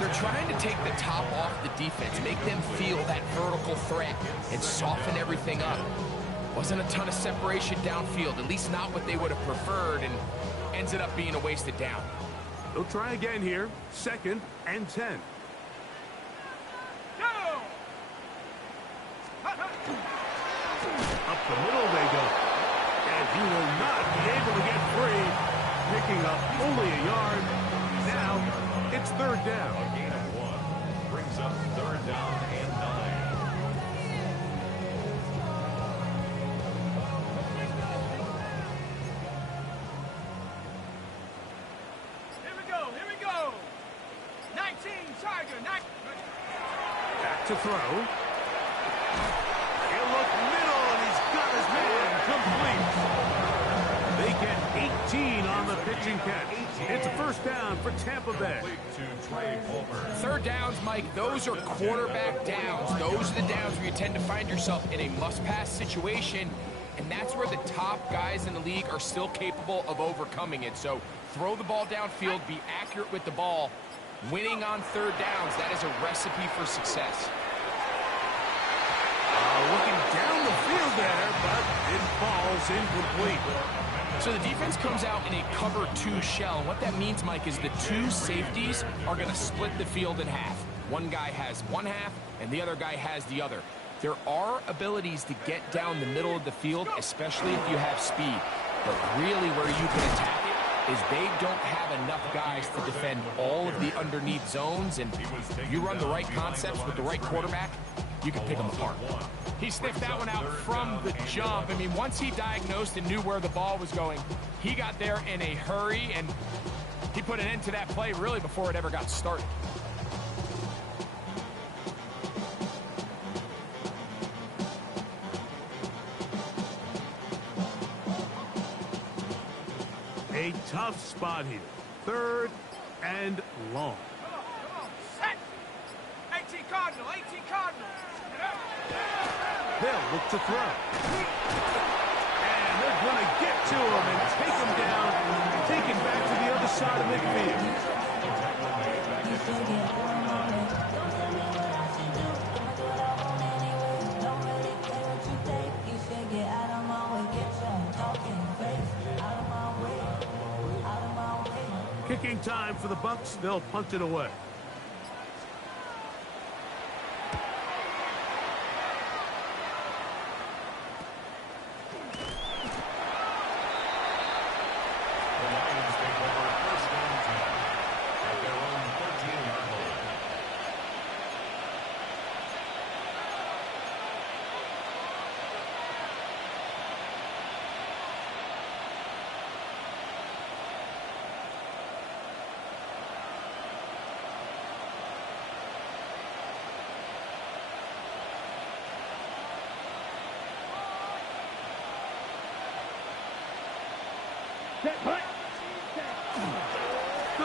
They're trying to take the top off the defense, make them feel that vertical threat, and soften everything up. Wasn't a ton of separation downfield, at least not what they would have preferred, and ends it up being a wasted down. They'll try again here. Second and 10. Go. Up the middle they go. And he will not be able to get free. Picking up only a yard. Now it's third down. A gain of 1 brings up third down and 9. Here we go, here we go. 19, Tiger, 19. Back to throw. He'll look middle, and he's got his man complete. They get 18 on the pitching catch. It's a first down for Tampa Bay. To Trey Palmer. Third downs, Mike, those are quarterback downs. Those are the downs where you tend to find yourself in a must-pass situation, and that's where the top guys in the league are still capable of overcoming it. So throw the ball downfield, be accurate with the ball. Winning on third downs, that is a recipe for success. Looking down the field there, but it falls incomplete. So the defense comes out in a cover 2 shell. And what that means, Mike, is the 2 safeties are going to split the field in half. One guy has one half, and the other guy has the other. There are abilities to get down the middle of the field, especially if you have speed. But really where you can attack it is they don't have enough guys to defend all of the underneath zones. And you run the right concepts with the right quarterback, you can pick them apart. He sniffed that one out from the jump. I mean, once he diagnosed and knew where the ball was going, he got there in a hurry, and he put an end to that play really before it ever got started. A tough spot here. Third and long. Come on, set. 18 Cardinal, 18 Cardinal. They'll look to throw. And they're going to get to him and take him down, take him back to the other side of midfield. Kicking time for the Bucks. They'll punt it away.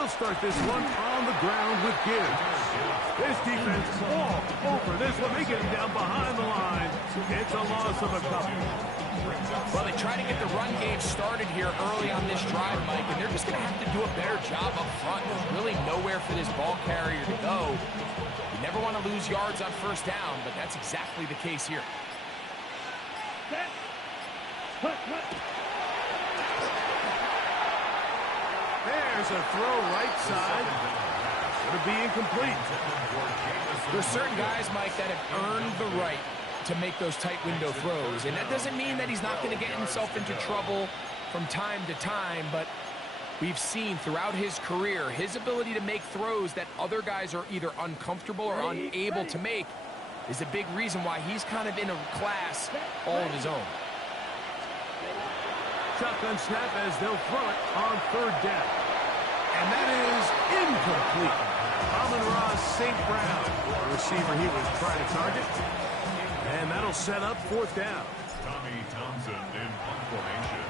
They'll start this one on the ground with Gibbs. This defense all over this one. They get him down behind the line. It's a loss of a couple. Well, they try to get the run game started here early on this drive, Mike, and they're just going to have to do a better job up front. There's really nowhere for this ball carrier to go. You never want to lose yards on first down, but that's exactly the case here. There's a throw right side. Going to be incomplete. There's certain guys, Mike, that have earned the right to make those tight window throws, and that doesn't mean that he's not going to get himself into trouble from time to time, but we've seen throughout his career his ability to make throws that other guys are either uncomfortable or unable to make is a big reason why he's kind of in a class all of his own. Shotgun snap as they'll throw it on third down. And that is incomplete. Amon-Ra St. Brown, the receiver he was trying to target. And that'll set up fourth down. Tommy Thompson in punt formation.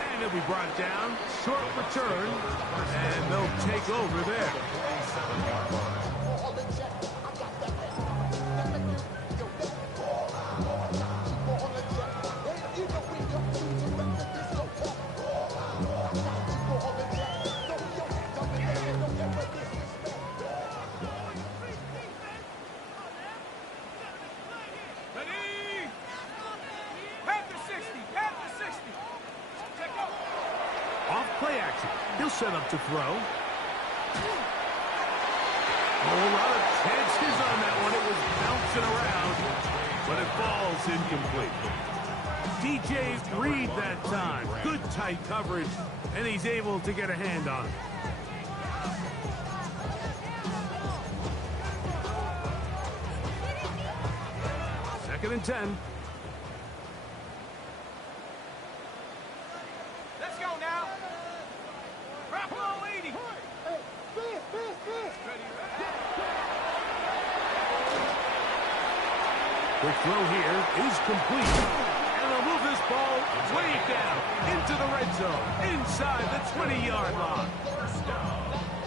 And it'll be brought down. Short return. And they'll take over there. 27-yard line. Set up to throw. A whole lot of chances on that one. It was bouncing around, but it falls incomplete. DJ Reed that time. Good tight coverage, and he's able to get a hand on it. Second and 10. Quick throw here is complete. And they'll move this ball way down into the red zone, inside the 20-yard line.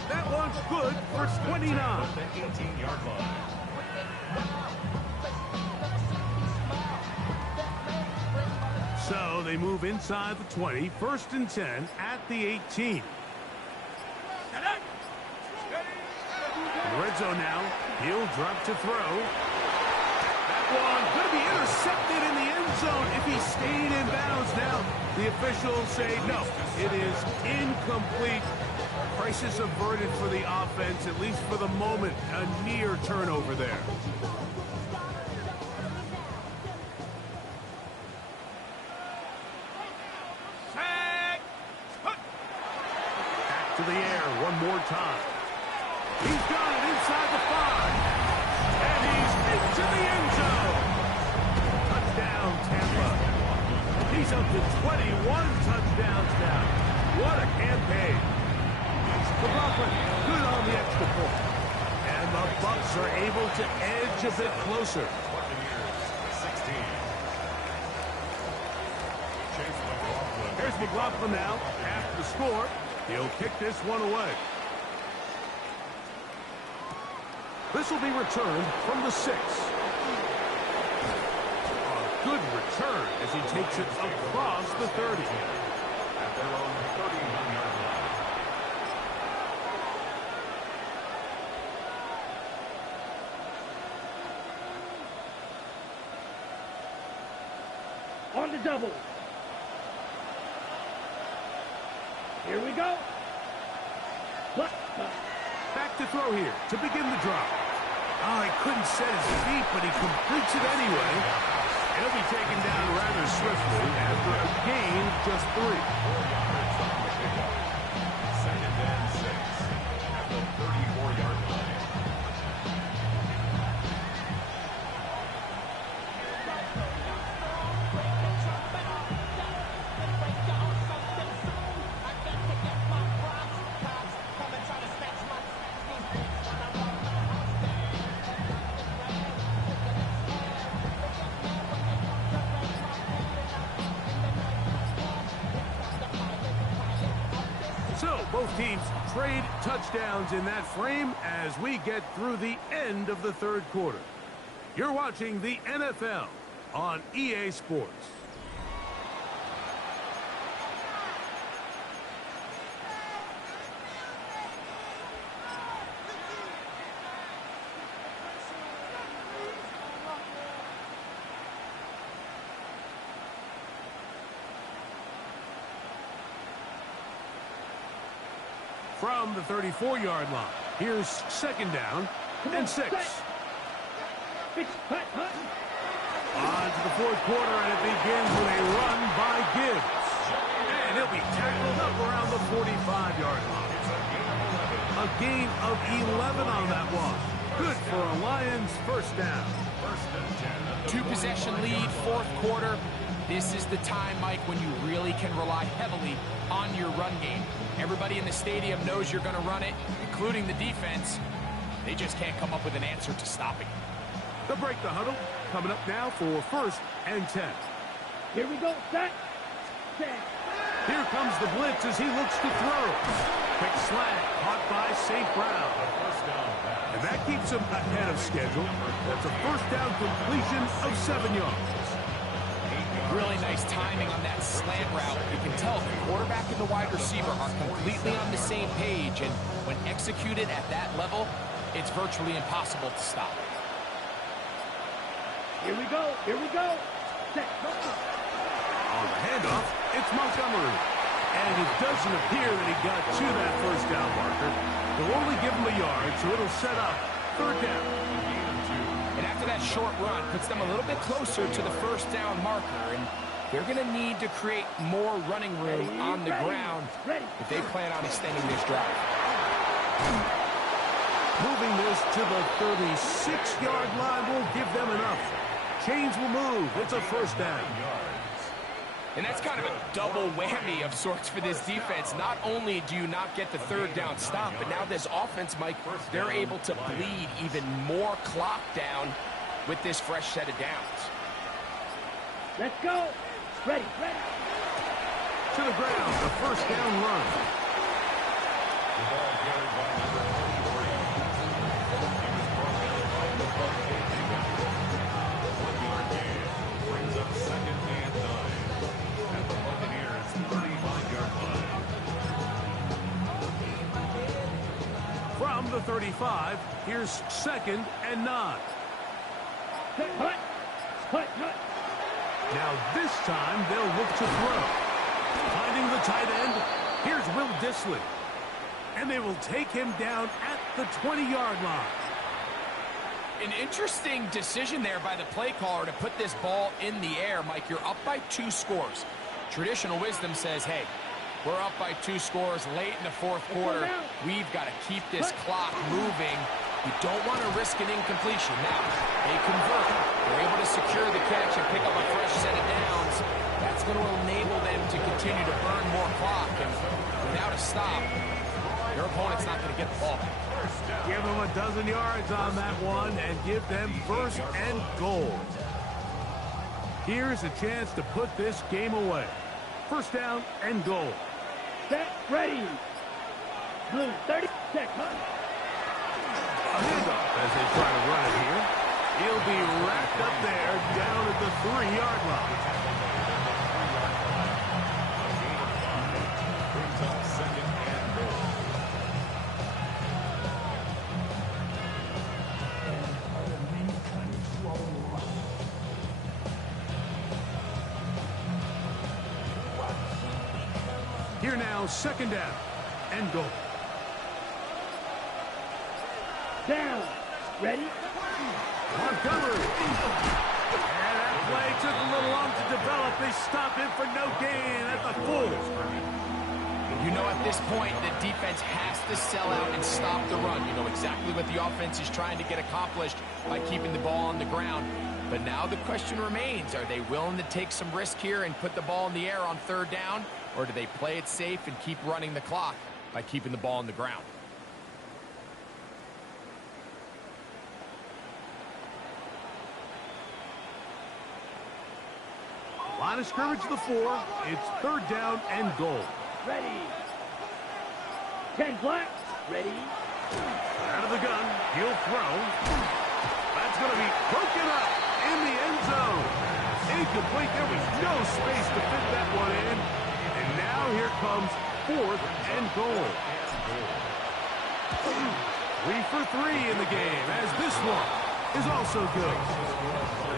That one's good for 29. 18-yard line. So they move inside the 20, first and 10 at the 18. Red zone now. He'll drop to throw. One going to be intercepted in the end zone if he stayed in bounds. Now the officials say no, it is incomplete. Crisis averted for the offense, at least for the moment. A near turnover there. Back to the air one more time. He's got it inside the 5. And he's into the end zone. Touchdown, Tampa. He's up to 21 touchdowns now. What a campaign. McLaughlin, good on the extra point. And the Bucs are able to edge a bit closer. Here's McLaughlin now. After the score, he'll kick this one away. This will be returned from the 6. A good return as he takes it across the 30. At their own 31-yard line. On the double. Here we go. Back to throw here to begin the drive. Oh, he couldn't set his feet, but he completes it anyway. He'll be taken down rather swiftly after a gain of just 3. 4 yards on the pickup. Second and 6 at the 34-yard line. Both teams trade touchdowns in that frame as we get through the end of the third quarter. You're watching the NFL on EA Sports. From the 34-yard line, here's second down and 6. On to the fourth quarter, and it begins with a run by Gibbs. And he'll be tackled up around the 45-yard line. A gain of 11 on that one. Good for a Lions first down. Two-possession lead, fourth quarter. This is the time, Mike, when you really can rely heavily on your run game. Everybody in the stadium knows you're going to run it, including the defense. They just can't come up with an answer to stopping it. They'll break the huddle. Coming up now for first and 10. Here we go. Set. Here comes the blitz as he looks to throw. Quick slant caught by St. Brown. And that keeps him ahead of schedule. That's a first down completion of 7 yards. Really nice timing on that slant route. You can tell the quarterback and the wide receiver are completely on the same page, and when executed at that level, it's virtually impossible to stop. Here we go. Here we go. Set. On the handoff, it's Montgomery. And it doesn't appear that he got to that first down marker. They'll only give him a yard, so it'll set up third down. And after that short run, puts them a little bit closer to the first down marker, and they're going to need to create more running room on the ground if they plan on extending this drive. Moving this to the 36-yard line will give them enough. Chains will move. It's a first down. And that's kind of a double whammy of sorts for this defense. Not only do you not get the third down stop, but now this offense, Mike, they're able to bleed even more clock down with this fresh set of downs. Let's go. Ready. To the ground, the first down run. The ball carried by number 23. One-yard gain brings up second and 9 at the Buccaneers' 35-yard line. From the 35, here's second and 9. Hut. Now this time they'll look to throw. Finding the tight end, here's Will Dissly. And they will take him down at the 20-yard line. An interesting decision there by the play caller to put this ball in the air. Mike, you're up by 2 scores. Traditional wisdom says, hey, we're up by 2 scores late in the fourth quarter. We've got to keep this clock moving. You don't want to risk an incompletion. Now, they convert. They're able to secure the catch and pick up a fresh set of downs. That's going to enable them to continue to burn more clock. And without a stop, your opponent's not going to get the ball. Give them a dozen yards on that one and give them first and goal. Here's a chance to put this game away. First down and goal. Set. Ready. Blue. 30 seconds. A handoff as they try to run it here. He'll be wrapped up there down at the 3-yard line. Brings up second and goal. Here now, second down and goal. Down. Ready. Montgomery. And that play took a little long to develop. They stop him for no gain at the 4. You know at this point the defense has to sell out and stop the run. You know exactly what the offense is trying to get accomplished by keeping the ball on the ground. But now the question remains, are they willing to take some risk here and put the ball in the air on third down? Or do they play it safe and keep running the clock by keeping the ball on the ground? Line of scrimmage to the 4. It's third down and goal. Ready. 10 flat. Ready. Out of the gun. He'll throw. That's going to be broken up in the end zone. Incomplete. There was no space to fit that one in. And now here comes 4th and goal. 3 for 3 in the game, as this one is also good.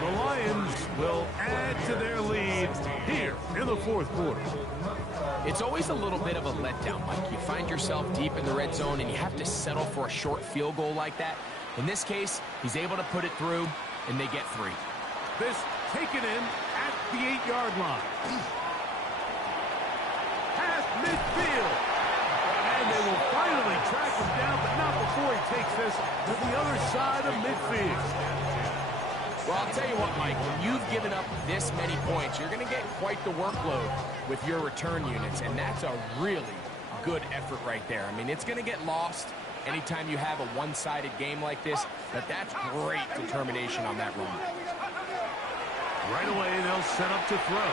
The Lions will add to their lead here in the 4th quarter. It's always a little bit of a letdown, Mike. You find yourself deep in the red zone and you have to settle for a short field goal like that. In this case, he's able to put it through, and they get 3. This taken in at the 8-yard line. Past midfield. And they will finally track him down, but not before he takes this to the other side of midfield. Well, I'll tell you what, Mike, when you've given up this many points, you're going to get quite the workload with your return units, and that's a really good effort right there. I mean, it's going to get lost anytime you have a one-sided game like this, but that's great determination on that run. Right away, they'll set up to throw.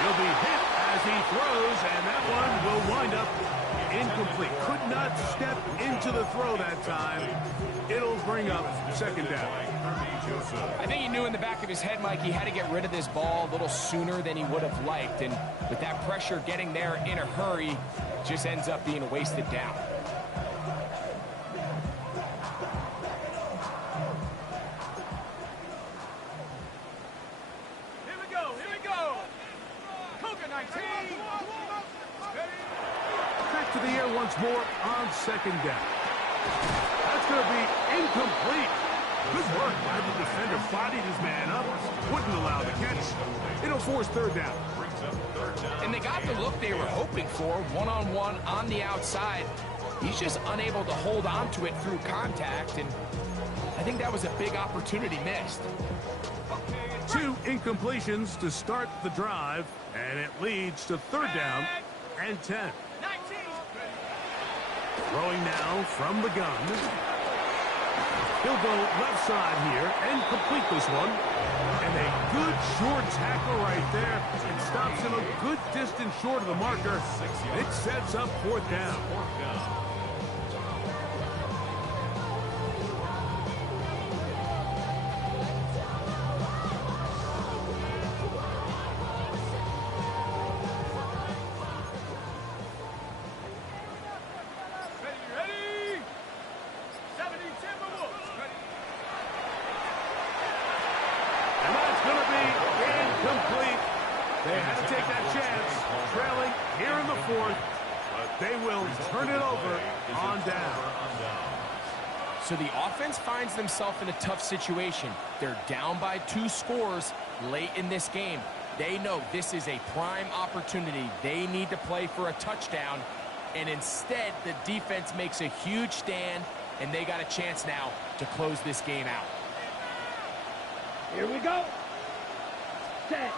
He'll be hit as he throws, and that one will wind up incomplete. Could not step into the throw that time. It'll bring up 2nd down. I think he knew in the back of his head, Mike, he had to get rid of this ball a little sooner than he would have liked, and with that pressure getting there in a hurry, just ends up being a wasted down. Here we go. Here we go. Cougar 19. Back to the air once more on 2nd down. That's going to be incomplete. Good work by the defender. Bodied his man up. Wouldn't allow the catch. It'll force 3rd down. And they got the look they were hoping for, one-on-one on the outside. He's just unable to hold on to it through contact, and I think that was a big opportunity missed. 2 incompletions to start the drive, and it leads to 3rd down and 10. 19. Throwing now from the gun. He'll go left side here and complete this one. And a good short tackle right there. It stops him a good distance short of the marker. It sets up 4th down. Ready. 70 Timberwolves. Ready. And that's going to be incomplete. They had to take that chance. Trailing here in the 4th. But they will turn it over on down. So the offense finds themselves in a tough situation. They're down by 2 scores late in this game. They know this is a prime opportunity. They need to play for a touchdown. And instead, the defense makes a huge stand, and they got a chance now to close this game out. Here we go. 10.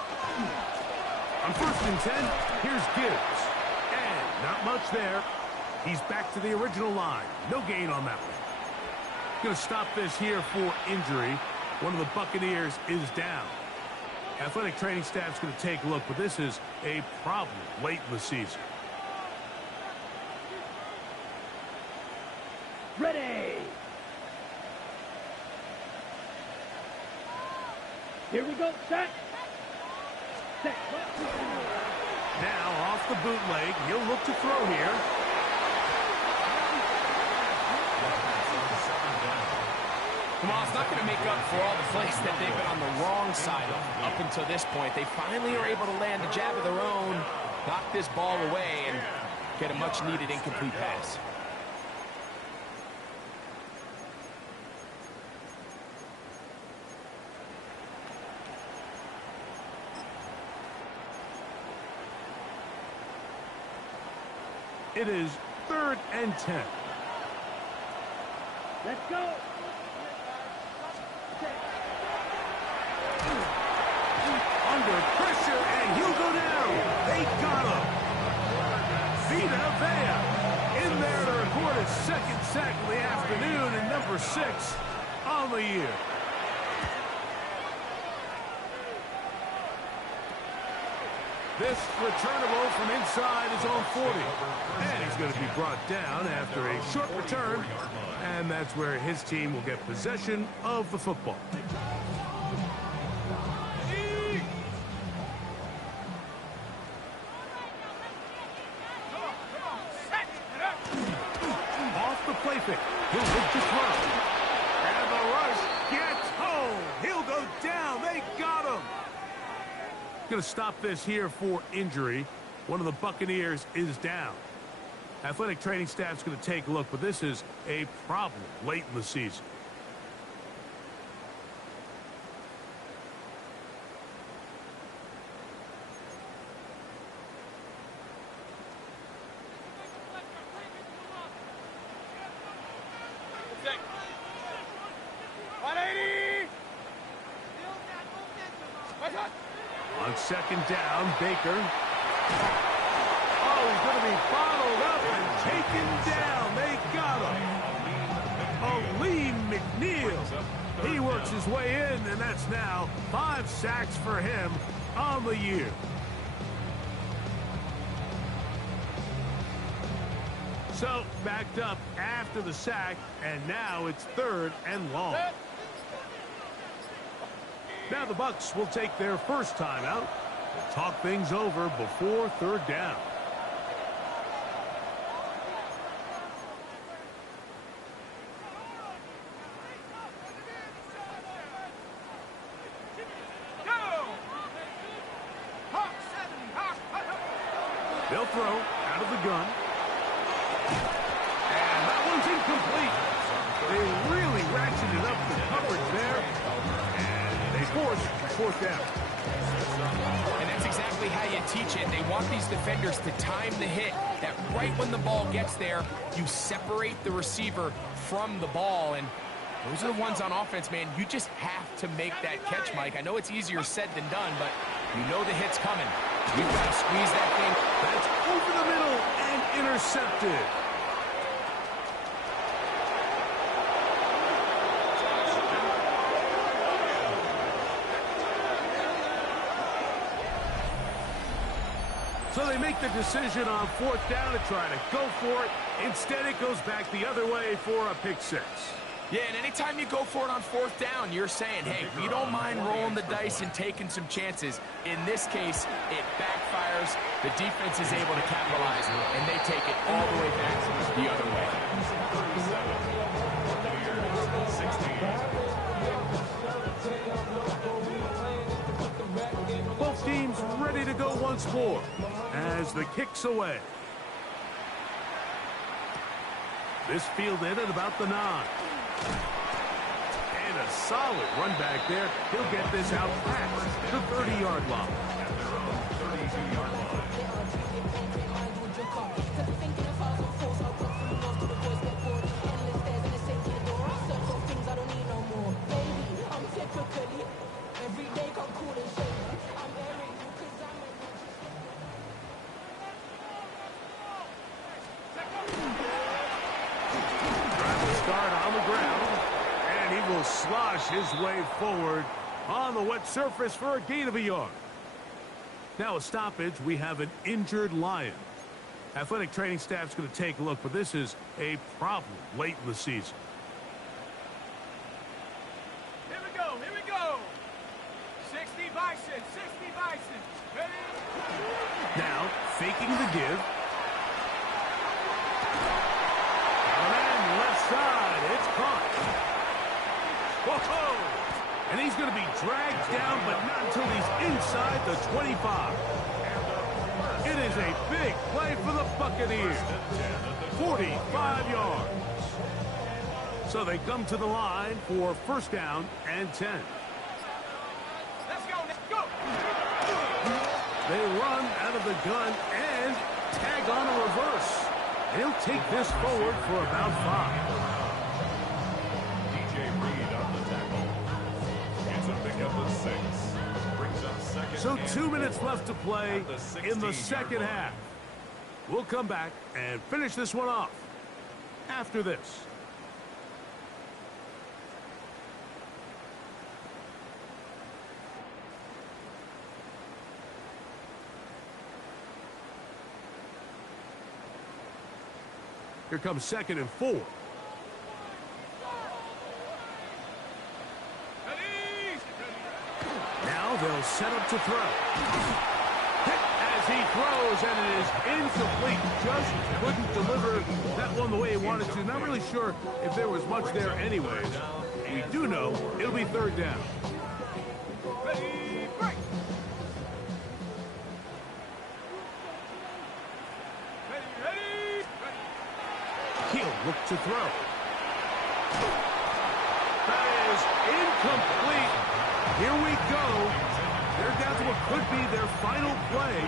On 1st and 10, here's Gibbs. And not much there. He's back to the original line. No gain on that one. Going to stop this here for injury. One of the Buccaneers is down. Athletic training staff's going to take a look, but this is a problem late in the season. Ready. Here we go. Set. Set. Now off the bootleg. He'll look to throw here. Well, it's not going to make up for all the plays that they've been on the wrong side of up until this point. They finally are able to land a jab of their own, knock this ball away, and get a much-needed incomplete pass. It is 3rd and 10. Let's go. Under pressure, and he'll go down. They got him. Vita Vea in there to record his 2nd sack of the afternoon and number 6 on the year. This returnable from inside his own 40. And he's going to be brought down after a short return. And that's where his team will get possession of the football. Off the play fake. He'll look to throw. And the rush gets home. He'll go down. They got him. Going to stop this here for injury. One of the Buccaneers is down. Athletic training staff's going to take a look, but this is a problem late in the season. On second down, Baker. Oh, he's going to be bottled up and taken down. They got him. Lee McNeil. He works his way in, and that's now 5 sacks for him on the year. So, backed up after the sack, and now it's 3rd and long. Now the Bucs will take their first timeout. We'll talk things over before 3rd down. They'll throw out of the gun. And that one's incomplete. They really ratcheted up the coverage there. And they force 4th down. And that's exactly how you teach it. They want these defenders to time the hit. That right when the ball gets there, you separate the receiver from the ball. And those are the ones on offense, man. You just have to make that catch, Mike. I know it's easier said than done, but you know the hit's coming. You've got to squeeze that thing. That's over the middle and intercepted. So they make the decision on 4th down to try to go for it. Instead, it goes back the other way for a pick 6. Yeah, and anytime you go for it on 4th down, you're saying, hey, we don't mind rolling the dice and taking some chances. In this case, it backfires. The defense is able to capitalize, and they take it all the way back the other way. Both teams ready to go once more as the kick's away. This fielded at about the 9. And a solid run back there. He'll get this out past the 30-yard line. Will slosh his way forward on the wet surface for a gain of a yard. Now a stoppage. We have an injured Lion. Athletic training staff's going to take a look, but this is a problem late in the season. Here we go, here we go. 60 Bison, 60 Bison. Ready? Now faking the give. And left side. It's caught. Whoa! And he's going to be dragged down, but not until he's inside the 25. It is a big play for the Buccaneers. 45 yards. So they come to the line for 1st down and 10. Let's go. They run out of the gun and tag on a reverse. They'll take this forward for about 5. So 2 minutes left to play in the second half. We'll come back and finish this one off after this. Here comes 2nd and 4. Now they'll set up to throw. Hit as he throws, and it is incomplete. Just couldn't deliver that one the way he wanted to. Not really sure if there was much there anyways. We do know it'll be 3rd down. Ready, break. Ready. He'll look to throw. That is incomplete. Here we go. They're down to what could be their final play.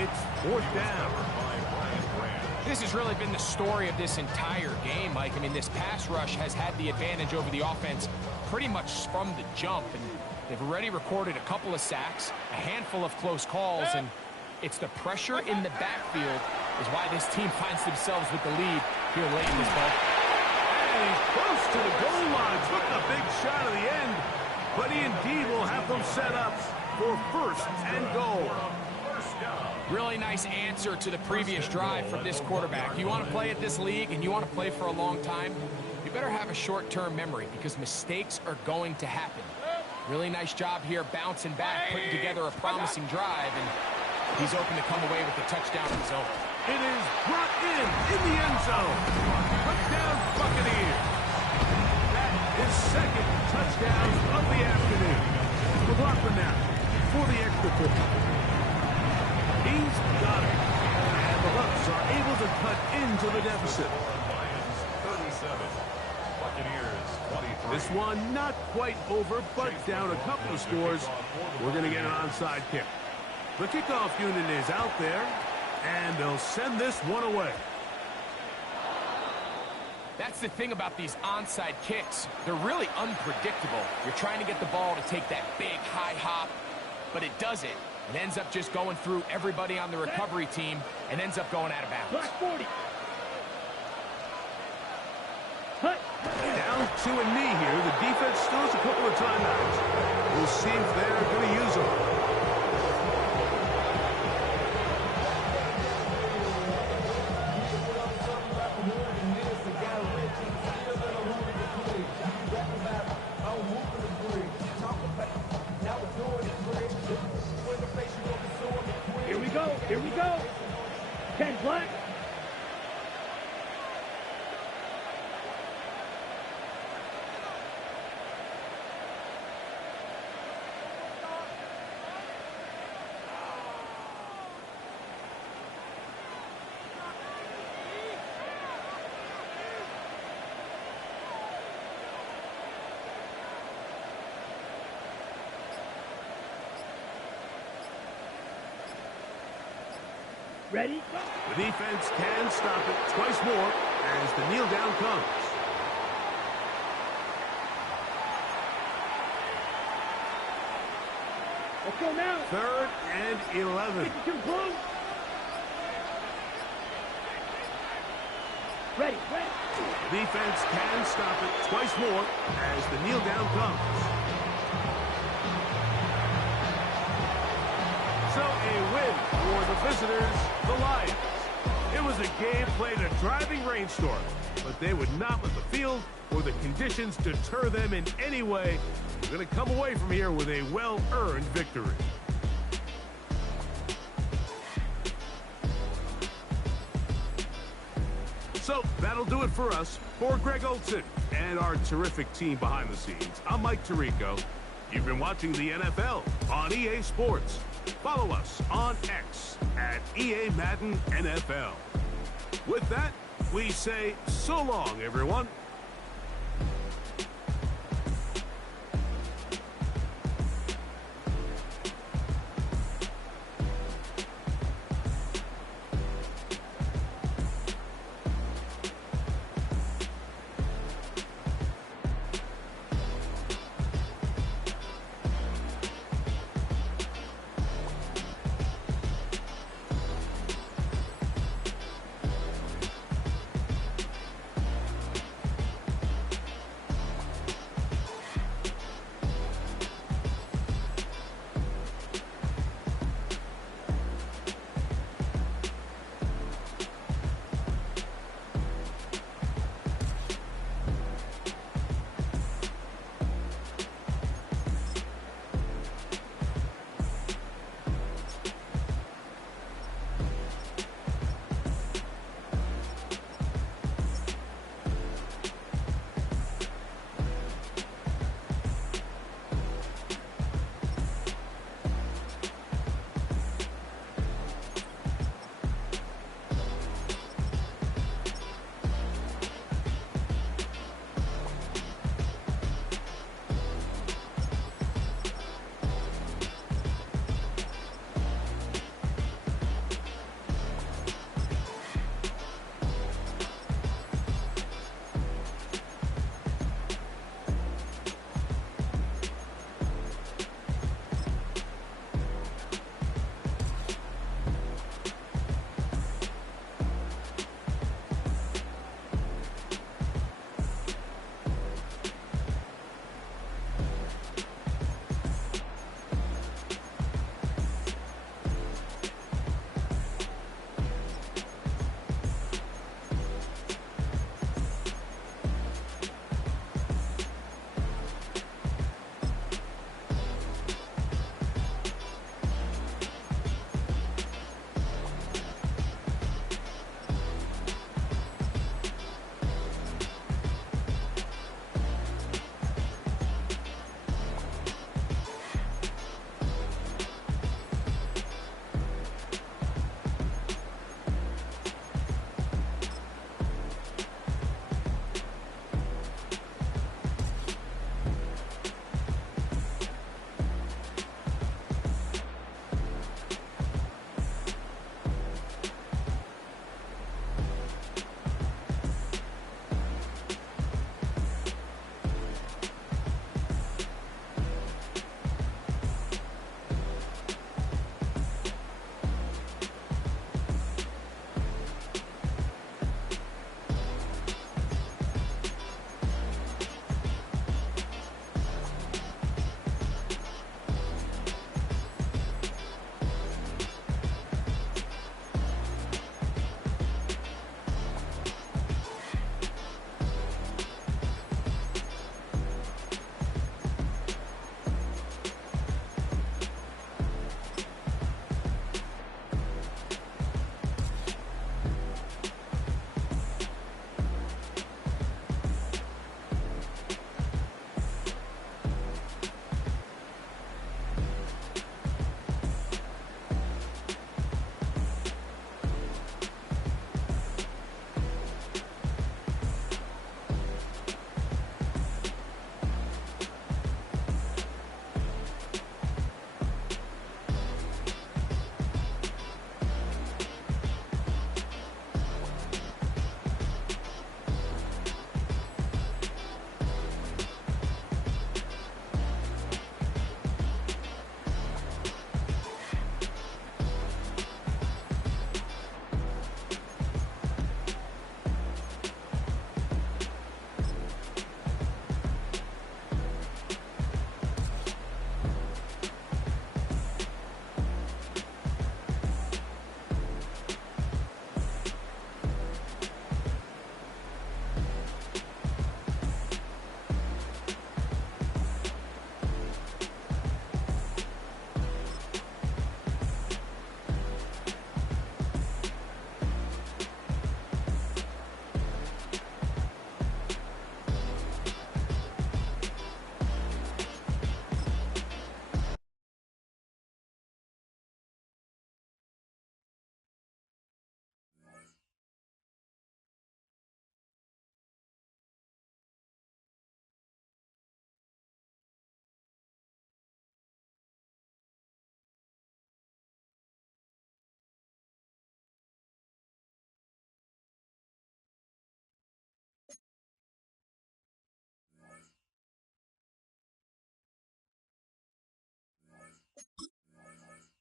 It's 4th down. This has really been the story of this entire game, Mike. I mean, this pass rush has had the advantage over the offense pretty much from the jump. And they've already recorded a couple of sacks, a handful of close calls, and it's the pressure in the backfield is why this team finds themselves with the lead here late in this ball. And he's close to the goal line. Took a big shot at the end. But he indeed will have them set up for 1st and goal. Really nice answer to the previous drive from this quarterback. You want to play at this league and you want to play for a long time, you better have a short-term memory because mistakes are going to happen. Really nice job here bouncing back, putting together a promising drive, and he's open to come away with a touchdown of his own. It is brought in the end zone. Touchdown, Buccaneers. His 2nd touchdown of the afternoon. McLaughlin now for the extra point. He's got it. And the Bucs are able to cut into the deficit. 37. Buccaneers 23. This one not quite over, but down a couple of scores. We're going to get an onside kick. The kickoff unit is out there, and they'll send this one away. That's the thing about these onside kicks. They're really unpredictable. You're trying to get the ball to take that big high hop, but it doesn't. It ends up just going through everybody on the recovery team and ends up going out of bounds. Black 40. Down to a knee here. The defense still has a couple of timeouts. We'll see if they're going to use them. Here we go. 10 black. Ready? The defense can stop it twice more as the kneel down comes. Let's go now. 3rd and 11. Too close. Ready. The defense can stop it twice more as the kneel down comes. So a win for the visitors, the Lions. It was a game played in a driving rainstorm, but they would not let the field or the conditions deter them in any way. They're going to come away from here with a well-earned victory. So that'll do it for us. For Greg Olson and our terrific team behind the scenes, I'm Mike Tirico. You've been watching the NFL on EA Sports. Follow us on X at EA Madden NFL. With that, we say so long, everyone.